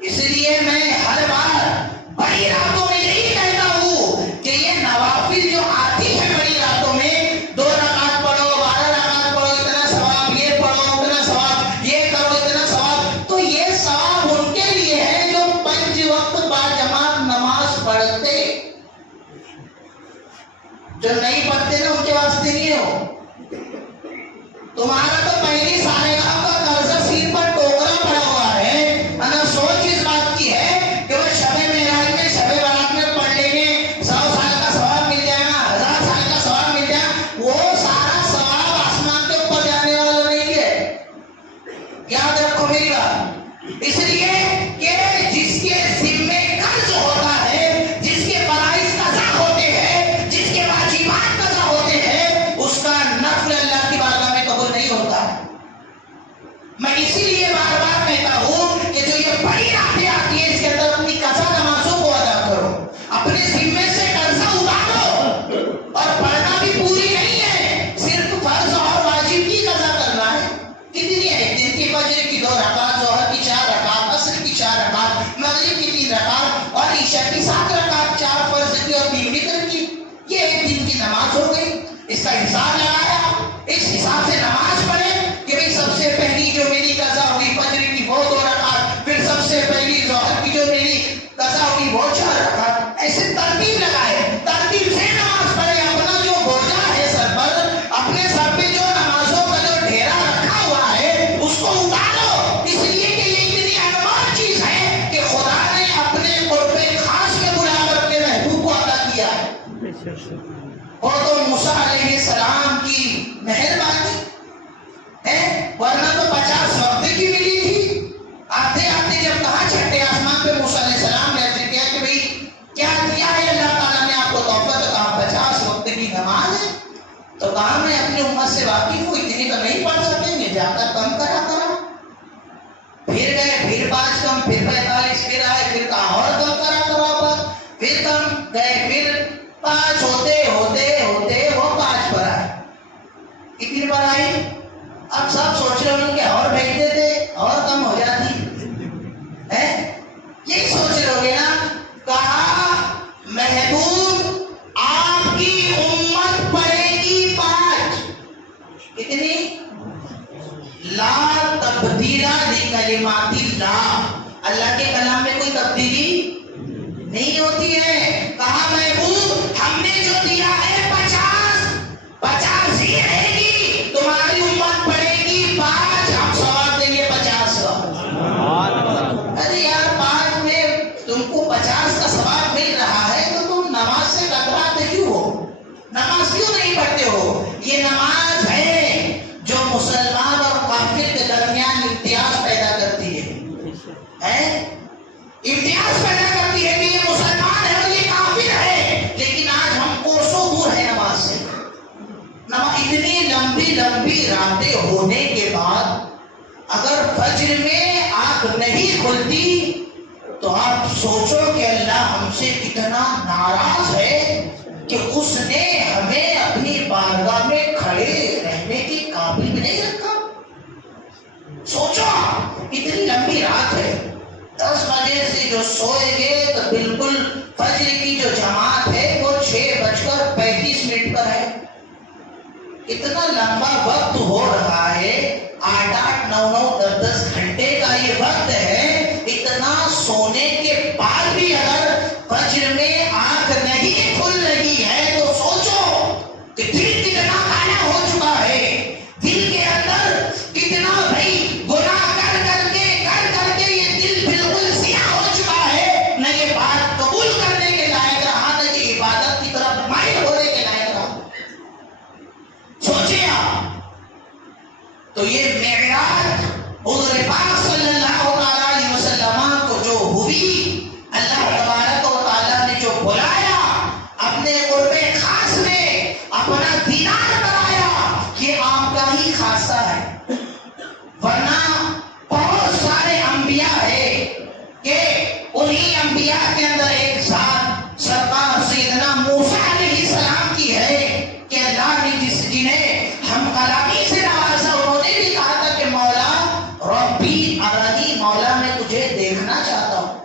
اس لیے میں ہر بار بڑی راتوں میں یہی کہتا ہوں کہ یہ نوافل جو آتی ہے بڑی راتوں میں، 2 رکعت پڑھو، 12 رکعت پڑھو، اتنا ثواب، یہ پڑھو اتنا ثواب، یہ کرو اتنا ثواب، تو یہ ثواب ان کے لیے ہے جو 5 وقت باجماعت نماز پڑھتے. جو نہیں پڑھتے نا ان کے واسطے نہیں ہو. تمہارا تو پہلی سارے کا قرضہ سر پر ٹوکرا پڑا ہوا ہے. انا سوچ اس بات کی ہے کہ وہ شب معراج میں، شب برات میں پڑھ لیں گے، 100 سال کا ثواب مل جائے گا، 1000 سال کا ثواب مل جائے گا. وہ سارا ثواب آسمان کے اوپر جانے والا نہیں ہے. یاد رکھو میری بات. اس لیے کہ جس کے ذمے قرض ہوتا ہے، جس کے فرائض قضا ہوتے ہیں، جس کے واجبات قضا ہوتے ہیں، اس کا نفل اللہ کی بارگاہ میں قبول نہیں ہوتا. میں اسی لیے بار بار کہتا ہوں کہ جو یہ بڑی راتیں آتی ہیں اس کے اندر اپنی قضا نمازوں کو ادا کرو، اپنے ذمے سے قرضہ اتارو. اور پڑھنا بھی پوری نہیں ہے، صرف فرض اور واجب کی قضا کرنا ہے. کتنی ہے؟ دن کی فجر کی 2 رکعت، ظہر کی 4 رکعت، عصر کی 4 رکعت، مغرب کی 3 رکعت اور عشاء کی 7 رکعت، 4 فرض کی اور 3 وتر کی. یہ ایک دن کی نماز ہو گئی. اس کا حساب لگایا، اس حساب سے نماز پڑھے کہ بھئی سب سے پہلی جو میری قضا ہوئی فجر کی وہ 2 رکعت، پھر سب سے پہلی ظہر کی جو میری قضا ہوئی وہ 4 رکعت. ایسے ترتیب لگائے، ترتیب سے نماز پڑھے. اپنا جو بوجھا ہے سر پر، اپنے سر پہ جو نمازوں کا جو ڈھیرا رکھا ہوا ہے اس کو اتارو. اس لیے کہ یہ اتنی انمول چیز ہے کہ خدا نے اپنے قرب خاص میں بلا کر اپنے محبوب کو عطا کیا ہے. اور تو موسیٰ علیہ السلام کی مہربانی ہے، ورنہ تو 50 وقت کی ملی تھی. آتے آتے جب کہا چھٹے آسمان پہ موسیٰ علیہ السلام نے عرض کیا کہ بھئی کیا دیا ہے اللہ تعالیٰ نے آپ کو تحفہ؟ تو کہا 50 وقت کی نماز ہے. تو کہا میں اپنی امت سے واقف ہوں، اتنی تو نہیں پڑھ سکیں گے، جا کر کم کرا کرا. پھر گئے، پھر 5 کم، پھر 45، پھر آئے، پھر کہا اور کم کرا کرا پر، پھر کم گئے، پھر 5 ہوتے ہوتے ہوتے وہ 5 پر آئے. کتنی پر آئی؟ اب سب سوچ رہے ہوں کہ اور بھیج دیتے اور کم ہو جاتی ہے. یہی سوچ رہے ہو گے نا. کہا محبوب آپ کی امت پڑھے گی 5. کتنی؟ لا تبدیل لکلمات اللہ. اللہ کے کلام میں کوئی تبدیلی نہیں ہوتی ہے. لمبی راتیں ہونے کے بعد اگر فجر میں آنکھ نہیں کھلتی تو آپ سوچو کہ اللہ ہم سے کتنا ناراض ہے کہ اس نے ہمیں اپنی بارگاہ میں کھڑے رہنے کے قابل بھی نہیں رکھا. سوچو اتنی لمبی رات ہے, 10 بجے سے جو سوئے گے تو بالکل فجر کی جو جماعت ہے وہ 6:35 پر ہے. اتنا لمبا وقت ہو رہا ہے, 8-8, 9-9, 10-10 گھنٹے کا یہ وقت ہے. اتنا سونے کے بعد بھی اگر فجر میں آنکھ نہیں کھل رہی ہے تو سوچو کہ دل کتنا کالا ہو چکا ہے, دل کے اندر کتنا بھائی گناہ کر کر کے یہ دل بالکل سیاہ ہو چکا ہے, نہ یہ بات قبول کرنے کے لائق رہا, نہ یہ عبادت کی طرف مائل ہونے کے لائق رہا. سوچیں آپ, تو یہ معراج حضور پاک صلی اللہ علیہ وسلم کو جو ہوئی, اللہ تبارک و تعالیٰ نے جو بلایا اپنے قرب خاص میں, اپنا دیدار بنایا, یہ آپ کا ہی خاصہ ہے. ورنہ بہت سارے انبیاء ہے کہ انہی انبیاء کے اندر ایک ذات سرکار سیدنا موسیٰ علیہ السلام کی ہے کہ اللہ نے جنہیں ہم کلامی سے نوازا, انہوں نے بھی کہا تھا کہ مولا ربی ارنی, مولا میں تجھے دیکھنا چاہتا ہوں,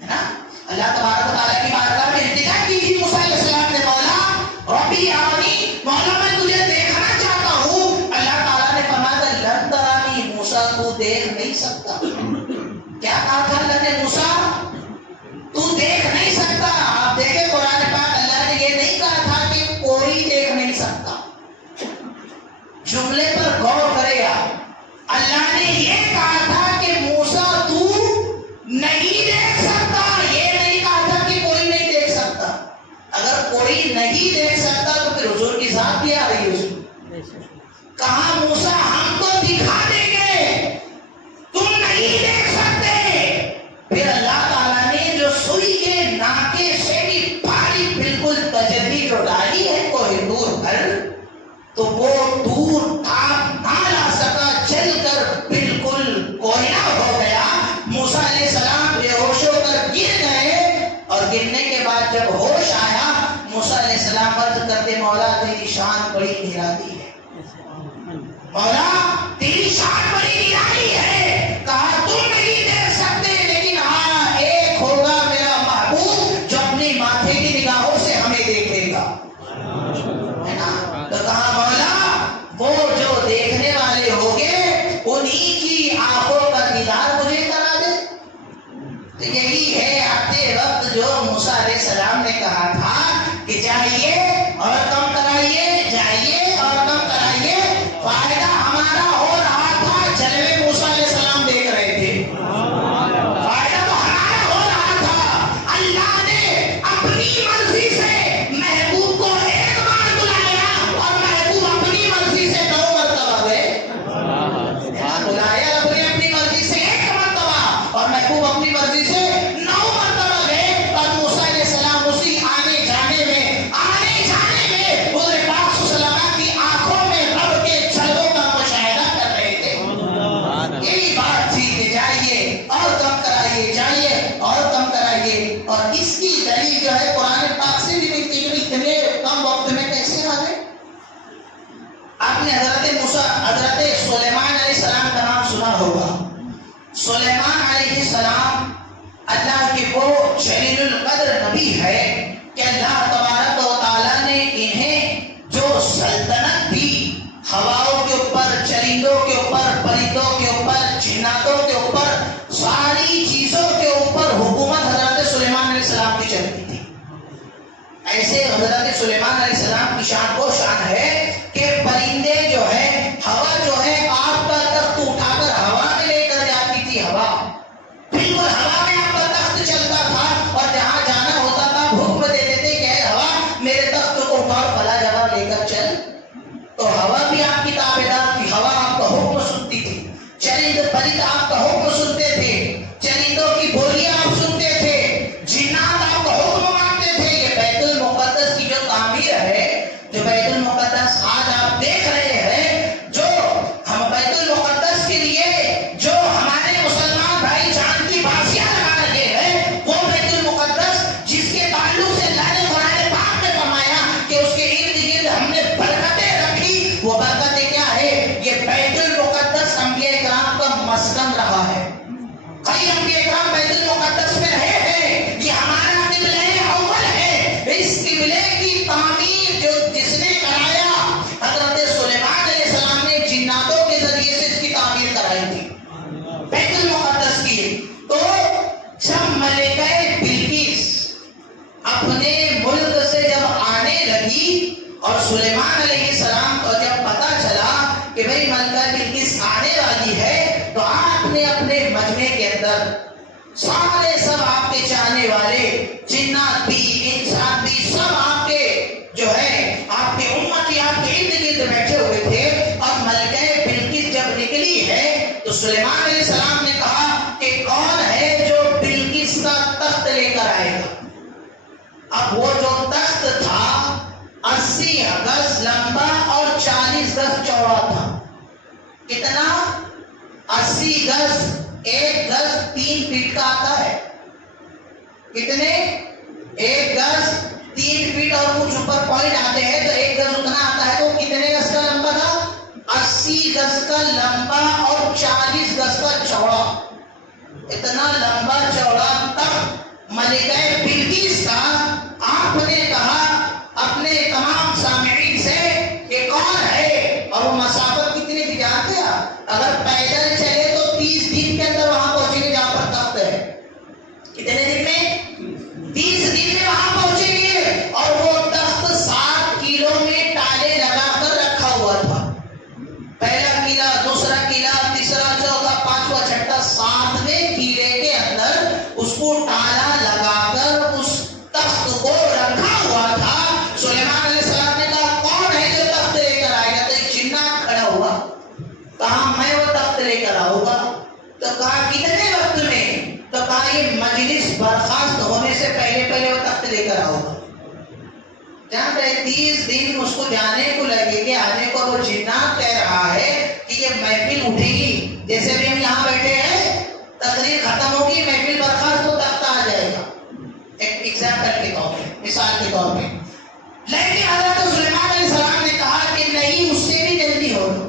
ہے نا. اللہ تبارک و تعالیٰ کی بارگاہ میں التجا کی تھی موسیٰ علیہ السلام نے, مولا ربی ارنی, مولا میں تجھے دیکھنا چاہتا ہوں. اللہ تعالیٰ نے فرمایا لن ترانی, موسیٰ تو دیکھ نہیں سکتا. کیا کہا تھا اللہ نے, موسیٰ تو دیکھ نہیں سکتا. آپ دیکھیں قرآن پاک, اللہ نے یہ نہیں کہا تھا کہ کوئی دیکھ نہیں سکتا. جملے پر غور کرے آپ, اللہ نے یہ کہا تھا کہ موسیٰ تو نہیں دیکھ سکتا, یہ نہیں کہا تھا کہ کوئی نہیں دیکھ سکتا. اگر کوئی نہیں دیکھ سکتا تو پھر حضور کی ذات بھی آ رہی ہے اس میں. کہاں موسیٰ ہم کو دکھا دیں گے, تم نہیں دیکھ سکتے. پھر اللہ تعالیٰ نے جو سوئی کے ناکے سے بھی بھاری بالکل تجلی جو ڈالی ہے کوہ طور پر, تو وہ دور تھام نہ لا سکا, چل کر بالکل کوئلہ ہو گیا. موسیٰ علیہ السلام بے ہوش ہو کر گر گئے, اور گرنے کے بعد جب ہوش آیا موسیٰ علیہ السلام عرض کرتے مولا تیری شان بڑی نرالی ہے, مولا تیری شان بڑی نرالی ہے. کہا تم نہیں دیکھ سکتے, لیکن ہاں ایک ہوگا میرا محبوب جو اپنی ماتھے کی نگاہوں سے ہمیں دیکھے گا, ہے نا. تو کہا مولا وہ جو دیکھنے والے ہوگے انہی کی آنکھوں کا دیدار مجھے کرا دے. تو یہی ہے آتے وقت جو موسیٰ علیہ السلام نے کہا تھا کہ جائیے اور کم کرائیے, جائیے اور کم کرائیے. فائدہ ہمارا ہو رہا تھا, جلوے موسیٰ علیہ السلام دیکھ رہے تھے. فائدہ تو ہمارا ہو رہا تھا. اللہ نے اپنی مرضی سے محبوب کو ایک بار بلایا, اور محبوب اپنی مرضی سے 9 مرتبہ گئے. بلایا اپنی مرضی سے 1 مرتبہ, اور محبوب اپنی مرضی سے 9 مرتبہ گئے. اور موسیٰ علیہ السلام اسی آنے جانے میں حضور پاک صلی اللہ علیہ وسلم کی آنکھوں میں رب کے جلووں کا مشاہدہ کر رہے تھے. یہی بات تھی کہ جائیے اور کم کرائیے, جائیے اور کم کرائیے. اور اس کی دلیل جو ہے قرآن پاک سے بھی ملتی ہے. اتنے کم وقت میں کیسے آ گئے؟ آپ نے حضرت سلیمان علیہ السلام کا نام سنا ہوگا. سلیمان علیہ السلام اللہ کے وہ جلیل القدر نبی ہے کہ اللہ تبارک و تعالیٰ نے انہیں جو سلطنت دی, ہواؤں کے اوپر, چرندوں کے اوپر, پرندوں کے اوپر, جناتوں کے اوپر, ساری چیزوں کے اوپر حکومت حضرت سلیمان علیہ السلام کی چلتی تھی. ایسے حضرت سلیمان علیہ السلام کی شان وہ شان ہے کہ پرندے جو ہے, ہوا جو ہے آپ کا تخت اٹھا کر ہوا میں لے کر جاتی تھی. ہوا بالکل ہوا میں آپ کا تخت چلتا تھا, اور جہاں جانا ہوتا تھا حکم دیتے تھے کہ ہوا میرے تخت کو اٹھا فلاں جگہ لے کر چل. تو ہوا بھی آپ کی تابعدار تھی, ہوا آپ کا حکم سنتی تھی. چرند پرند آپ کا حکم سنتے تھے, چرندوں کی بولیاں آپ سنتے تھے, جنات آپ کا حکم مانتے تھے. یہ بیت المقدس کی جو تعمیر ہے, جو بیت المقدس آج آپ دیکھ رہے ہیں, لگی اور سلیمان علیہ السلام کو جب پتا چلا کہ بھئی ملکہ بلقیس آنے والی ہے تو آپ نے اپنے مجمع کے اندر سارے سب آپ کے چاہنے والے جنات بھی انسان بھی سب آپ کے جو ہے آپ کے امتی آپ کے ارد گرد بیٹھے ہوئے تھے اور ملکہ بلقیس جب نکلی ہے تو سلیمان علیہ السلام نے کہا کہ کون ہے جو بلقیس کا تخت لے کر آئے گا۔ اب وہ جو تخت تھا 80 گز لمبا اور 40 گز چوڑا تھا۔ کتنا؟ 80 گز، 1 گز 3 فٹ کا آتا ہے۔ کتنے؟ 1 گز 3 فٹ اور کچھ اوپر پوائنٹ آتے ہیں تو 1 گز اتنا آتا ہے۔ تو کتنے گز کا لمبا تھا؟ 80 گز کا لمبا اور 40 گز کا چوڑا۔ اتنا لمبا چوڑا تخت ملکہ بلقیس کا۔ آپ نے کہا اپنے تمام سامعین سے کہ کون ہے، اور وہ مسافت کتنی تھی جانتے ہیں؟ اگر پیدل چلے تو 30 دن کے اندر وہاں پہنچے گے جہاں پر تخت ہے۔ کتنے دن میں؟ 30 دن میں وہاں پہنچیں گے۔ اور وہ تخت 7 کیلو میں ٹالے لگا کر رکھا ہوا تھا۔ پہلا کیلا، دوسرا کیلا، تیسرا، چوتھا، پانچواں، چھٹا، 7ویں کیلے کے اندر اس کو ٹالا لگا کر اس تخت کو رکھا ہوا تھا۔ سلیمان علیہ السلام نے کہا کون ہے جو تخت لے کر آئے گا؟ تو ایک جنات کھڑا ہوا، کہا میں وہ تخت لے کر آؤں گا۔ تو کہا کتنے وقت میں؟ تو کہا یہ مجلس برخاست ہونے سے پہلے وہ تخت لے کر آؤں گا۔ جانتے ہیں 30 دن اس کو جانے کو لگے گے، آنے کو۔ وہ جنات کہہ رہا ہے کہ یہ محفل اٹھے گی، جیسے بھی ہم یہاں بیٹھے ہیں تقریر ختم ہوگی، محفل برخاست تو تخت آ جائے گا، ایک ایگزامپل کے طور پہ، مثال کے طور پہ۔ لیکن حضرت سلیمان علیہ السلام نے کہا کہ نہیں، اس سے بھی جلدی ہوگا۔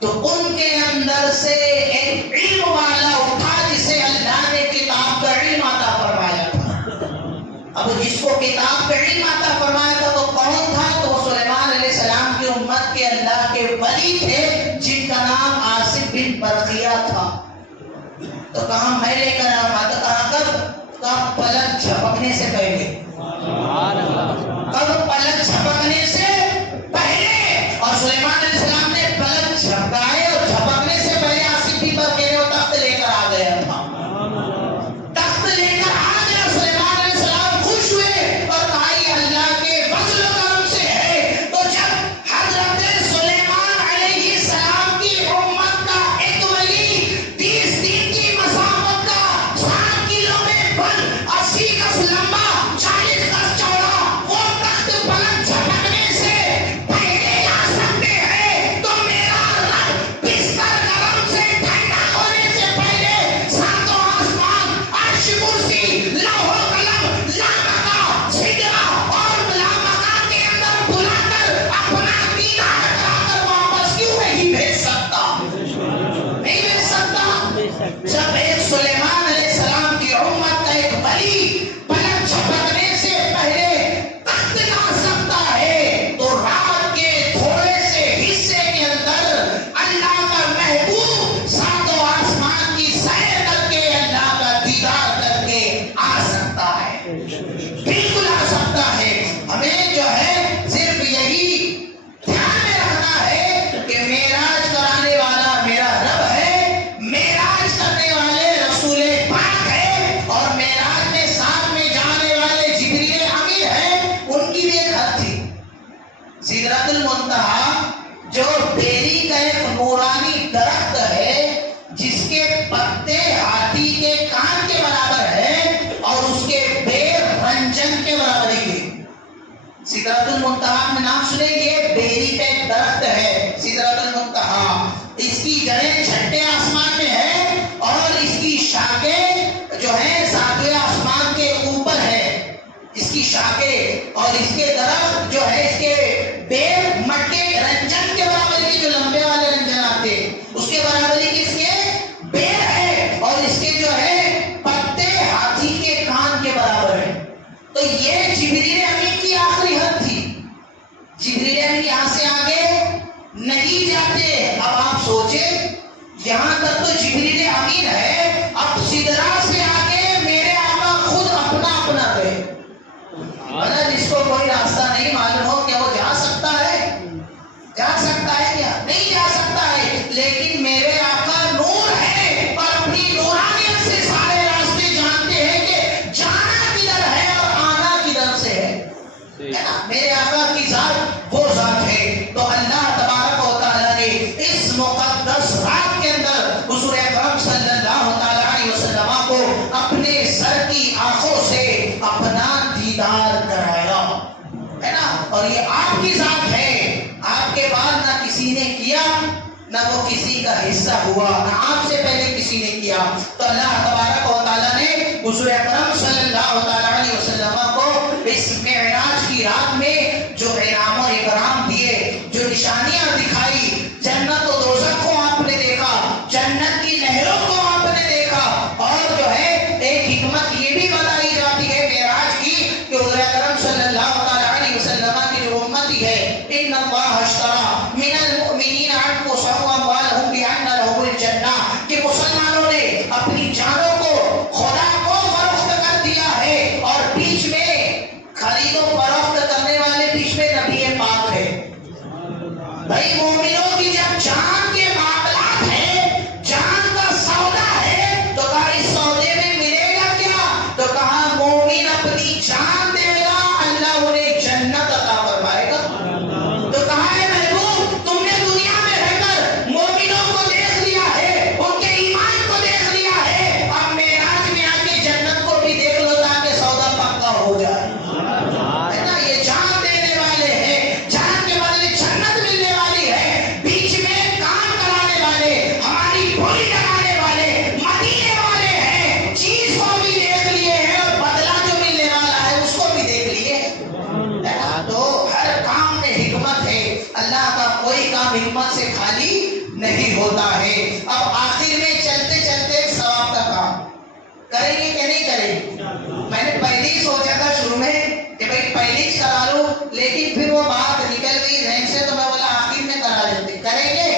تو ان کے اندر سے ایک علم والا اٹھا جسے اللہ نے کتاب کا علم عطا فرمایا تھا۔ اب جس کو کتاب کا علم عطا فرمایا تھا تو کون تھا؟ تو سلیمان علیہ السلام کی امت کے اللہ کے ولی تھے جن کا نام عاصم بن برقیہ تھا۔ تو کہا میں لے کر آؤں گا۔ تو کہا کب؟ کہا پلک جھپکنے سے پہلے۔ کب؟ پلک جھپکنے سے پہلے۔ اور سلیمان علیہ السلام نے پلک جھپکائے اور جھپکنے سے پہلے عاصم بن برقیہ وہ تخت لے کر آ گیا تھا۔ تخت لے کر آ گیا۔ سلیمان علیہ السلام خوش ہوئے اور کہا یہ اللہ کے فضل و کرم سے ہے۔ تو جب حضرت سلیمان علیہ السلام کی امت کا ایک ولی 30 دن کی مسافت کا 7 کیلو میں بن 80 گز لمبا 40 گز چوڑا وہ تخت پلک جھپکنے سے پہلے آ سکتے ہیں، تو میرا رب بستر گرم سے ٹھنڈا ہونے سے پہلے 7 آسمان، عرش، کرسی، لوح و قلم، لامکہ، سدرہ اور لامکہ کے اندر بلا کر اپنا دیدار کرا کر واپس کیوں نہیں بھیج سکتا؟ نہیں بھیج سکتا۔ جب ایک سلیمان علیہ السلام کی امت کا ایک ولی پلک جھپکنے سے پہلے تخت لا سکتا ہے، تو رات کے تھوڑے سے حصے کے اندر اللہ کا محبوب 7 آسمان کی سیر کر کے اللہ کا دیدار کر کے آ سکتا ہے، بالکل آ سکتا ہے۔ ہمیں جو ہے صرف یہی دھیان میں رکھنا ہے کہ معراج کرانے والا میرا رب ہے، معراج کرنے والے رسول پاک ہے، اور معراج میں ساتھ میں جانے والے جبریل امین ہیں۔ ان کی بھی ایک حد تھی۔ سدرۃ المنتہا جو بیری کا ایک نورانی درخت ہے جس کے پتے ہاتھی کے کان کے برابر ہے اور اس کے بیر رنجن کے برابر ہی ہے۔ سدرۃ المنتہا میں نام سنے، یہ بیری کا ایک درخت ہے سدرۃ المنتہا۔ اس کی جڑیں چھٹے آسمان میں ہے اور اس کی شاخیں جو ہیں 7ویں آسمان کے اوپر ہے۔ اس کی شاخیں اور اس کے درخت جو ہے، اس کے بیر مٹے رنجن کے برابر کی، جو لمبے والے رنجن آتے اس کے برابر کی اس کے بیر ہے، اور اس کے جو ہے پتے ہاتھی کے کان کے برابر ہے۔ تو یہ جبریل امین کی آخری حد تھی۔ جبریل امین یہاں سے آگے نہیں جاتے۔ اب آپ سوچیں، یہاں تک تو جبریل امین ہے، اب سدرہ سے آگے میرے آقا خود اپنا گئے، جس کو کوئی راستہ نہیں نہیں معلوم ہو کہ وہ جا سکتا ہے؟ جا سکتا ہے کیا؟ نہیں جا سکتا ہے، لیکن میرے آقا نور ہے اور اپنی نورانیت سے سارے راستے جانتے ہیں کہ جانا کدھر ہے اور آنا کدھر سے ہے نا؟ میرے آقا کی ذات وہ ذات ہے۔ تو اللہ تبارک و تعالیٰ نے اس مقدس رات کے اندر حضور اکرم صلی اللہ تعالیٰ علیہ وسلم کو اپنے سر کی آنکھوں سے اپنا دیدار کرایا ہے نا، اور یہ آپ کی ذات ہے۔ آپ کے بعد نہ کسی نے کیا، نہ وہ کسی کا حصہ ہوا، نہ آپ سے پہلے کسی نے کیا۔ تو اللہ تبارک و تعالیٰ نے حضور اکرم صلی اللہ تعالیٰ علیہ وسلم کو اس معراج کی رات میں جو انعام و اکرام دیے، جو نشانیاں دکھائی، جنت و دوزخ کو آپ نے دیکھا، جنت کی نہروں کو آپ نے دیکھا، اور جو ہے ایک حکمت یہ بھی بتائی جاتی ہے معراج کی کہ حضور اکرم صلی اللہ تعالیٰ علیہ وسلم کی جو امتی ہے، ان اللہ اشترى من المؤمنین انفسهم واموالهم بان لهم الجنہ، کہ مسلمانوں نے اپنی جانوں کو خدا کو فروخت کر دیا ہے، اور بیچ میں خرید و فروخت کرنے والے بیچ میں نبی پاک ہے۔ بھائی مومنوں کی جب جان کے معاملات ہیں، جان کا سودا ہے، تو کہا اس سودے میں ملے گا کیا؟ تو کہا مومن اپنی جان دے گا، اللہ انہیں جنت عطا فرمائے گا۔ تو کہا ہے محبوب تم نے دنیا میں رہ کر مومنوں کو دیکھ لیا ہے، ان کے ایمان کو دیکھ لیا ہے، اب معراج میں آ کے جنت کو بھی دیکھ لو تاکہ سودا پکا ہو جائے، ہے نا؟ یہ جان دینے والے ہیں، جان کے بدلے جنت ملنے والی ہے، بیچ میں کام کرانے والے، ہماری بولی لگانے والے، مدینے والے ہیں، چیز کو بھی دیکھ لیے ہیں اور بدلہ جو ملنے والا ہے اس کو بھی دیکھ لیے، ہے نا؟ تو ہر کام میں حکمت ہے، اللہ کا کوئی کام حکمت سے خالی نہیں ہوتا ہے۔ اب آخر میں چلتے چلتے ثواب کا کام کریں گے کہ نہیں کریں گے؟ میں نے پہلے ہی سوچا تھا شروع میں کہ بھائی پہلے ہی کرا لوں، لیکن پھر وہ بات نکل گئی ذہن سے، تو میں بولا آخر میں کرا لیتے، کریں گے۔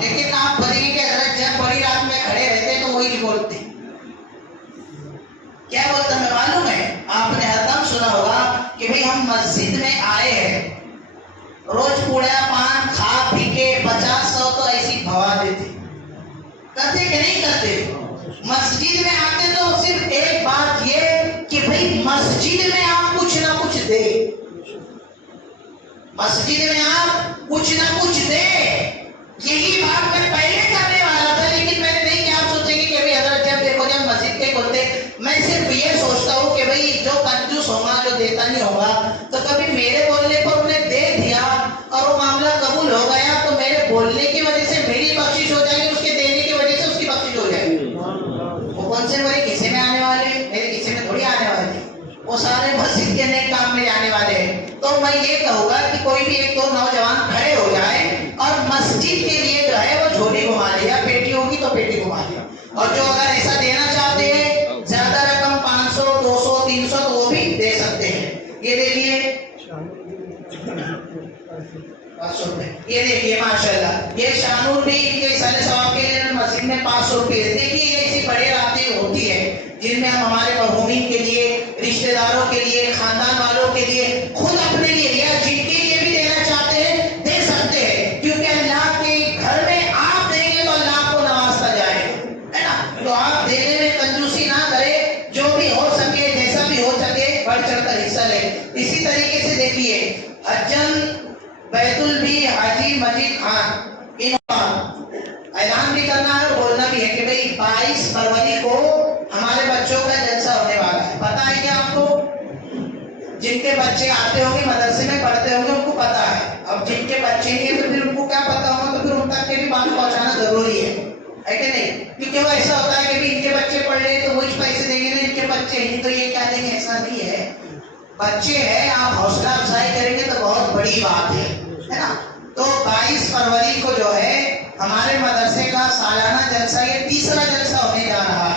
لیکن آپ بڑی کہ حضرت جب بڑی رات میں کھڑے رہتے تو وہی بولتے، کیا بولتا میں معلوم ہے؟ آپ نے ہر دم سنا ہوگا کہ بھائی ہم مسجد میں آئے ہیں، روز پوڑا پان کھا پی کے 50-100 تو ایسی بھوا دیتے، کرتے کہ نہیں کرتے؟ مسجد میں آتے تو صرف ایک بات یہ کہ بھئی مسجد میں آپ کچھ نہ کچھ دے، مسجد میں آپ کچھ نہ کچھ دے، یہی بات میں پہلے کرنے والا تھا، لیکن میں نے نہیں کہ آپ سوچیں گے کہ بھئی حضرت جب دیکھو جب مسجد کے کھلتے، میں صرف یہ سوچتا ہوں کہ بھئی جو کنجوس ہوگا، جو دیتا نہیں ہوگا، تو کبھی میرے بولنے پر انہیں دے دیا اور وہ معاملہ قبول ہو گیا تو میرے بولنے کی وجہ سے میری بخشش ہو جائے گی، اس کے دینے کی وجہ سے اس کی بخشش ہو جائے گی۔ وہ کون سے میرے کسے میں آنے والے، میرے کسے میں تھوڑی آنے والے، وہ سارے مسجد کے نئے کام میں جانے والے ہیں۔ تو میں یہ کہوں گا کہ کوئی بھی ایک دو نوجوان کھڑے ہو جائے اور مسجد کے لیے جو ہے وہ جھولی گھما لیا، پیٹی ہوگی تو پیٹی گھما لیا، اور جو اگر ایسا دینا چاہتے ہیں زیادہ رقم 500 200 300 تو وہ بھی دے سکتے ہیں، یہ دے لیے 500 روپے، یہ دیکھیے ماشاءاللہ یہ شانور بھی ان کے سارے ثواب کے لیے مسجد میں 500 روپے دیکھیے، یہ ایسی بڑے راتیں ہوتی ہے جن میں ہم ہمارے مرحومین کے لیے، رشتہ داروں کے لیے، خاندان والوں کے لیے، خود اپنے لیے یا جن کے لیے بھی دینا چاہتے ہیں دے سکتے ہیں، کیونکہ اللہ کے گھر میں آپ دیں گے تو اللہ کو نوازتا جائے گا، ہے نا؟ تو آپ دینے میں کنجوسی نہ کرے، جو بھی ہو سکے جیسا بھی ہو سکے بڑھ چڑھ کر حصہ لے۔ اسی طریقے سے دیکھیے حجن بیت البی حاجی مجید خان اعلان بھی کرنا ہے اور بولنا بھی ہے کہ بھئی 22 فروری کو ہمارے بچوں کا جلسہ ہونے والا ہے، پتہ ہے کیا آپ کو؟ جن کے بچے آتے ہوں گے مدرسے میں پڑھتے ہوں گے ان کو پتہ ہے، اب جن کے بچے نہیں تو پھر ان کو کیا پتہ ہوگا، تو پھر ان تک کے بھی بات پہنچانا ضروری ہے کہ نہیں؟ کیونکہ وہ ایسا ہوتا ہے کہ بھی ان کے بچے پڑھ لیں تو وہ پیسے دیں گے، ان کے بچے نہیں تو یہ کیا دیں گے، ایسا نہیں ہے، بچے ہیں، آپ حوصلہ افزائی کریں گے تو بہت بڑی بات ہے نا؟ تو 22 فروری کو جو ہے ہمارے مدرسے کا سالانہ جلسہ، یہ تیسرا جلسہ ہونے جا رہا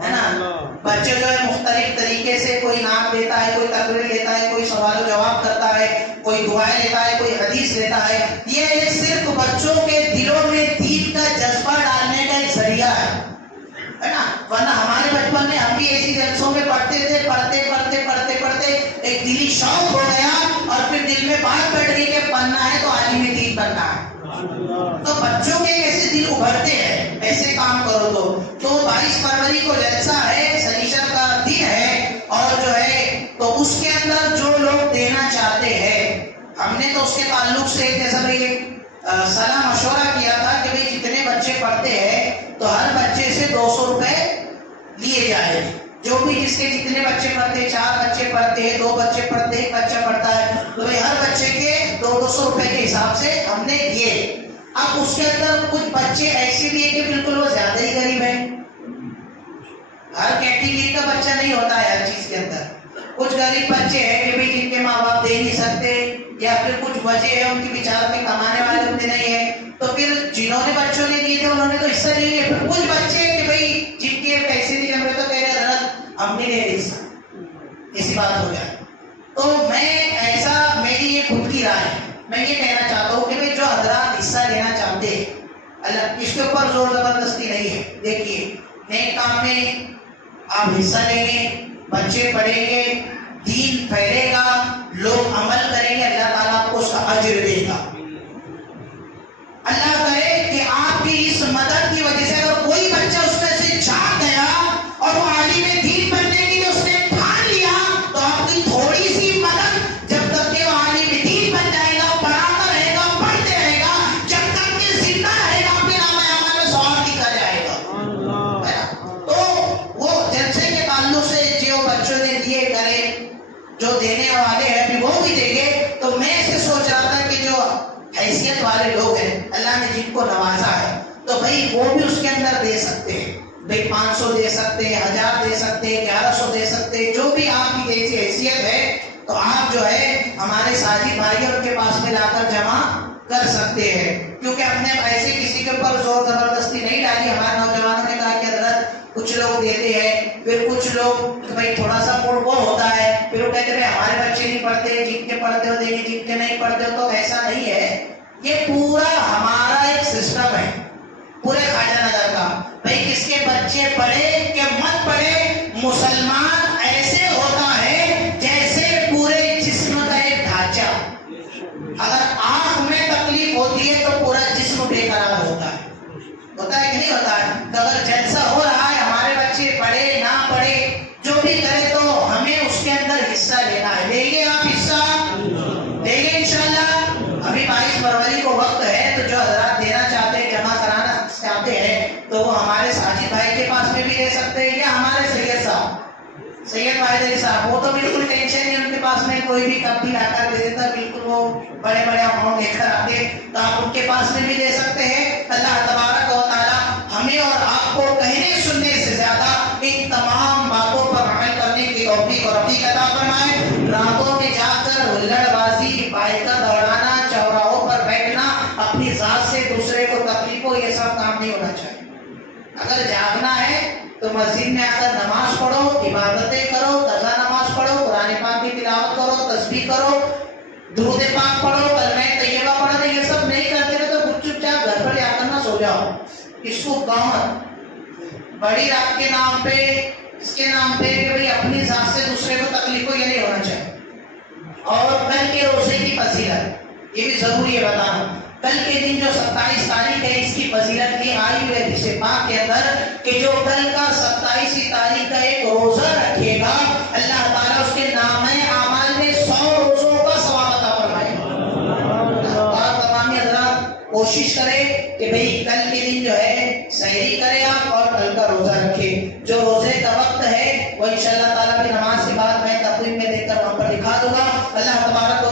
ہے نا؟ بچے جو ہے مختلف طریقے سے کوئی نام لیتا ہے، کوئی تقریر لیتا ہے، کوئی سوال و جواب کرتا ہے، کوئی دعائیں لیتا ہے، کوئی حدیث لیتا ہے، یہ صرف بچوں کے دلوں میں دین کا جذبہ ڈالنے کا ایک ذریعہ ہے نا؟ ورنہ ہمارے بچپن میں ہم بھی ایسی جلسوں میں پڑھتے تھے، پڑھتے ایک دلی شوق ہو گیا اور پھر دل میں بات بیٹھ گئی کہ پڑھنا ہے تو عالم دین بننا ہے. تو بچوں کے ایسے دل ابھرتے ہیں ایسے کام کرو. تو 22 فروری کو جلسہ ہے، سنیچر کا دن ہے، اور جو ہے تو اس کے اندر جو لوگ دینا چاہتے ہیں، ہم نے تو اس کے تعلق سے جیسا بھائی صلاح مشورہ کیا تھا کہ بھائی جتنے بچے پڑھتے ہیں تو ہر بچے سے 200 روپے لیے جائے. جو بھی جس کے جتنے بچے پڑھتے ہیں، 4 بچے پڑھتے ہیں، 2 بچے پڑھتے ہیں، 1 بچہ پڑھتا ہے، تو بھائی ہر بچے کے 200 روپے کے حساب سے ہم نے دیے. اب اس کے اندر کچھ بچے ایسے بھی ہیں کہ بالکل وہ زیادہ ہی غریب ہیں. ہر کیٹیگری کا بچہ نہیں ہوتا ہے ہر چیز کے اندر. کچھ غریب بچے ہیں کہ بھائی جن کے ماں باپ دے نہیں سکتے، یا پھر کچھ وجہ ہے ان کی بیچاروں کے کمانے والے ہوتے نہیں ہیں، تو پھر جنہوں نے بچوں نے دیے تھے انہوں نے تو حصہ نہیں لیا. پھر کچھ بچے ہیں کہ بھائی جن کے پیسے نہیں جم رہے تو کہہ رہے حضرت ہم نہیں لے رہے حصہ. ایسی بات ہو جائے تو میں ایسا، میری یہ خود کی رائے ہے، میں یہ کہنا چاہتا ہوں کہ بھائی جو حضرات حصہ لینا چاہتے ہیں، اللہ اس کے اوپر زور زبردستی نہیں ہے. دیکھیے نیک کام میں آپ حصہ لیں گے، بچے پڑھیں گے، دین پھیلے گا، لوگ عمل کریں گے، اللہ تعالیٰ آپ کو اس کا اجر دے گا. اللہ کرے کہ آپ کی اس مدد کی وجہ سے اگر کوئی بچہ اس میں سے جاگ گیا اور وہ عالم دین بننے کے لیے اس نے ٹھان لیا، تو آپ کی تھوڑی سی مدد، جب تک کہ وہ عالم دین بن جائے گا، پڑھاتا رہے گا، پڑھتے رہے گا، جب تک کہ زندہ رہے گا اپنے نام اعمال میں ثواب لکھا جائے گا. تو وہ جلسے کے تعلق سے جو بچوں نے دیے کرے، جو دینے والے ہیں بھی وہ بھی دیں گے. تو میں ایسے سوچ رہا تھا کہ جو حیثیت والے لوگ ہیں، اللہ نے جن کو نوازا ہے، تو بھائی وہ بھی اس کے اندر دے سکتے ہیں. بھائی 500 دے سکتے ہیں، 1000 دے سکتے ہیں، 1100 دے سکتے ہیں، جو بھی آپ کی جیسی حیثیت ہے تو آپ جو ہے ہمارے ساتھی بھائی ان کے پاس میں لا کر جمع کر سکتے ہیں. کیونکہ ہم نے ایسے کسی کے اوپر زور زبردستی نہیں ڈالی. ہمارے نوجوانوں نے کہا کہ حضرت کچھ لوگ دیتے ہیں، پھر کچھ لوگ بھائی تھوڑا سا موڈ وہ ہوتا ہے، پھر وہ کہتے ہیں ہمارے بچے نہیں پڑھتے، جن کے پڑھتے ہو دیں گے، جن کے نہیں پڑھتے ہو. تو ایسا نہیں ہے. یہ پورا ہمارا ایک سسٹم ہے پورے خواجہ نگر کا. بھائی کس کے بچے پڑھے کہ مت پڑھے، مسلمان ایسے ہوتا ہے جیسے پورے جسم کا ایک ڈھانچہ. اگر آنکھ میں تکلیف ہوتی ہے تو پورا جسم بے قرار ہوتا ہے. ہوتا ہے کہ نہیں ہوتا ہے؟ تو اگر جلسہ ہو رہا ہے، ہمارے بچے پڑھے نہ پڑھے جو بھی کرے، تو ہمیں اس کے اندر حصہ لینا ہے. لیں گے آپ حصہ؟ لیں گے انشاءاللہ. ابھی 22 فروری کو وقت ہے، تو جو حضرات دینا چاہتے ہیں، جمع کرانا چاہتے ہیں، تو وہ ہمارے ساجد بھائی کے پاس میں بھی دے سکتے ہیں، یا ہمارے سید بھائی صاحب، وہ تو بالکل ٹینشن نہیں، ان کے پاس میں کوئی بھی کب بھی لا کر دے دیتا، بالکل وہ بڑے بڑے اماؤنٹ لے کر آتے، تو آپ ان کے پاس میں بھی دے سکتے ہیں. اللہ تبارک و تعالی ہمیں اور آپ کو کہنے سننے سے زیادہ ان تمام باتوں پر عمل کرنے کی توفیق اور عطا عطا فرمائے. راتوں میں جا کر ہلڑ بازی، بائیکر دوڑانا، چوراہوں پر بیٹھنا، اپنی ذات سے دوسرے کو تکلیف ہو، یہ سب کام نہیں ہونا چاہیے. اگر جاگنا ہے تو مسجد میں آ کر نماز پڑھو، عبادتیں کرو، قضا نماز پڑھو، قرآن پاک کی تلاوت کرو، تسبیح کرو، درود پاک پڑھو، کلمہ طیبہ پڑھو. یہ سب نہیں کرتے تو چپ چاپ گھر پر جا کر نہ سو جاؤ. اس کو گاؤں بڑی رات کے نام پہ، اس کے نام پہ کہ بھئی اپنی ذات سے دوسرے کو تکلیف ہو، یہ نہیں ہونا چاہیے. اور کل کے روزے کی فضیلت یہ بھی ضروری ہے بتانا. کل کے دن جو 27 تاریخ ہے، اس کی فضیلت بھی آئی ہوئی ہے حدیث پاک کے اندر کہ جو کل کا 27 تاریخ کا ایک روزہ رکھے گا، اللہ تعالیٰ اس کے نام اعمال میں 100 روزوں کا ثواب عطا فرمائے گا. اور تمام حضرات کوشش کرے کہ بھئی کل کے دن جو ہے سحری کرے آپ، اور کل کا روزہ رکھے. جو روزے کا وقت ہے وہ انشاءاللہ تعالیٰ کی نماز کے بعد میں تقویم میں دیکھ کر وہاں پر دکھا دوں گا. اللہ تبارک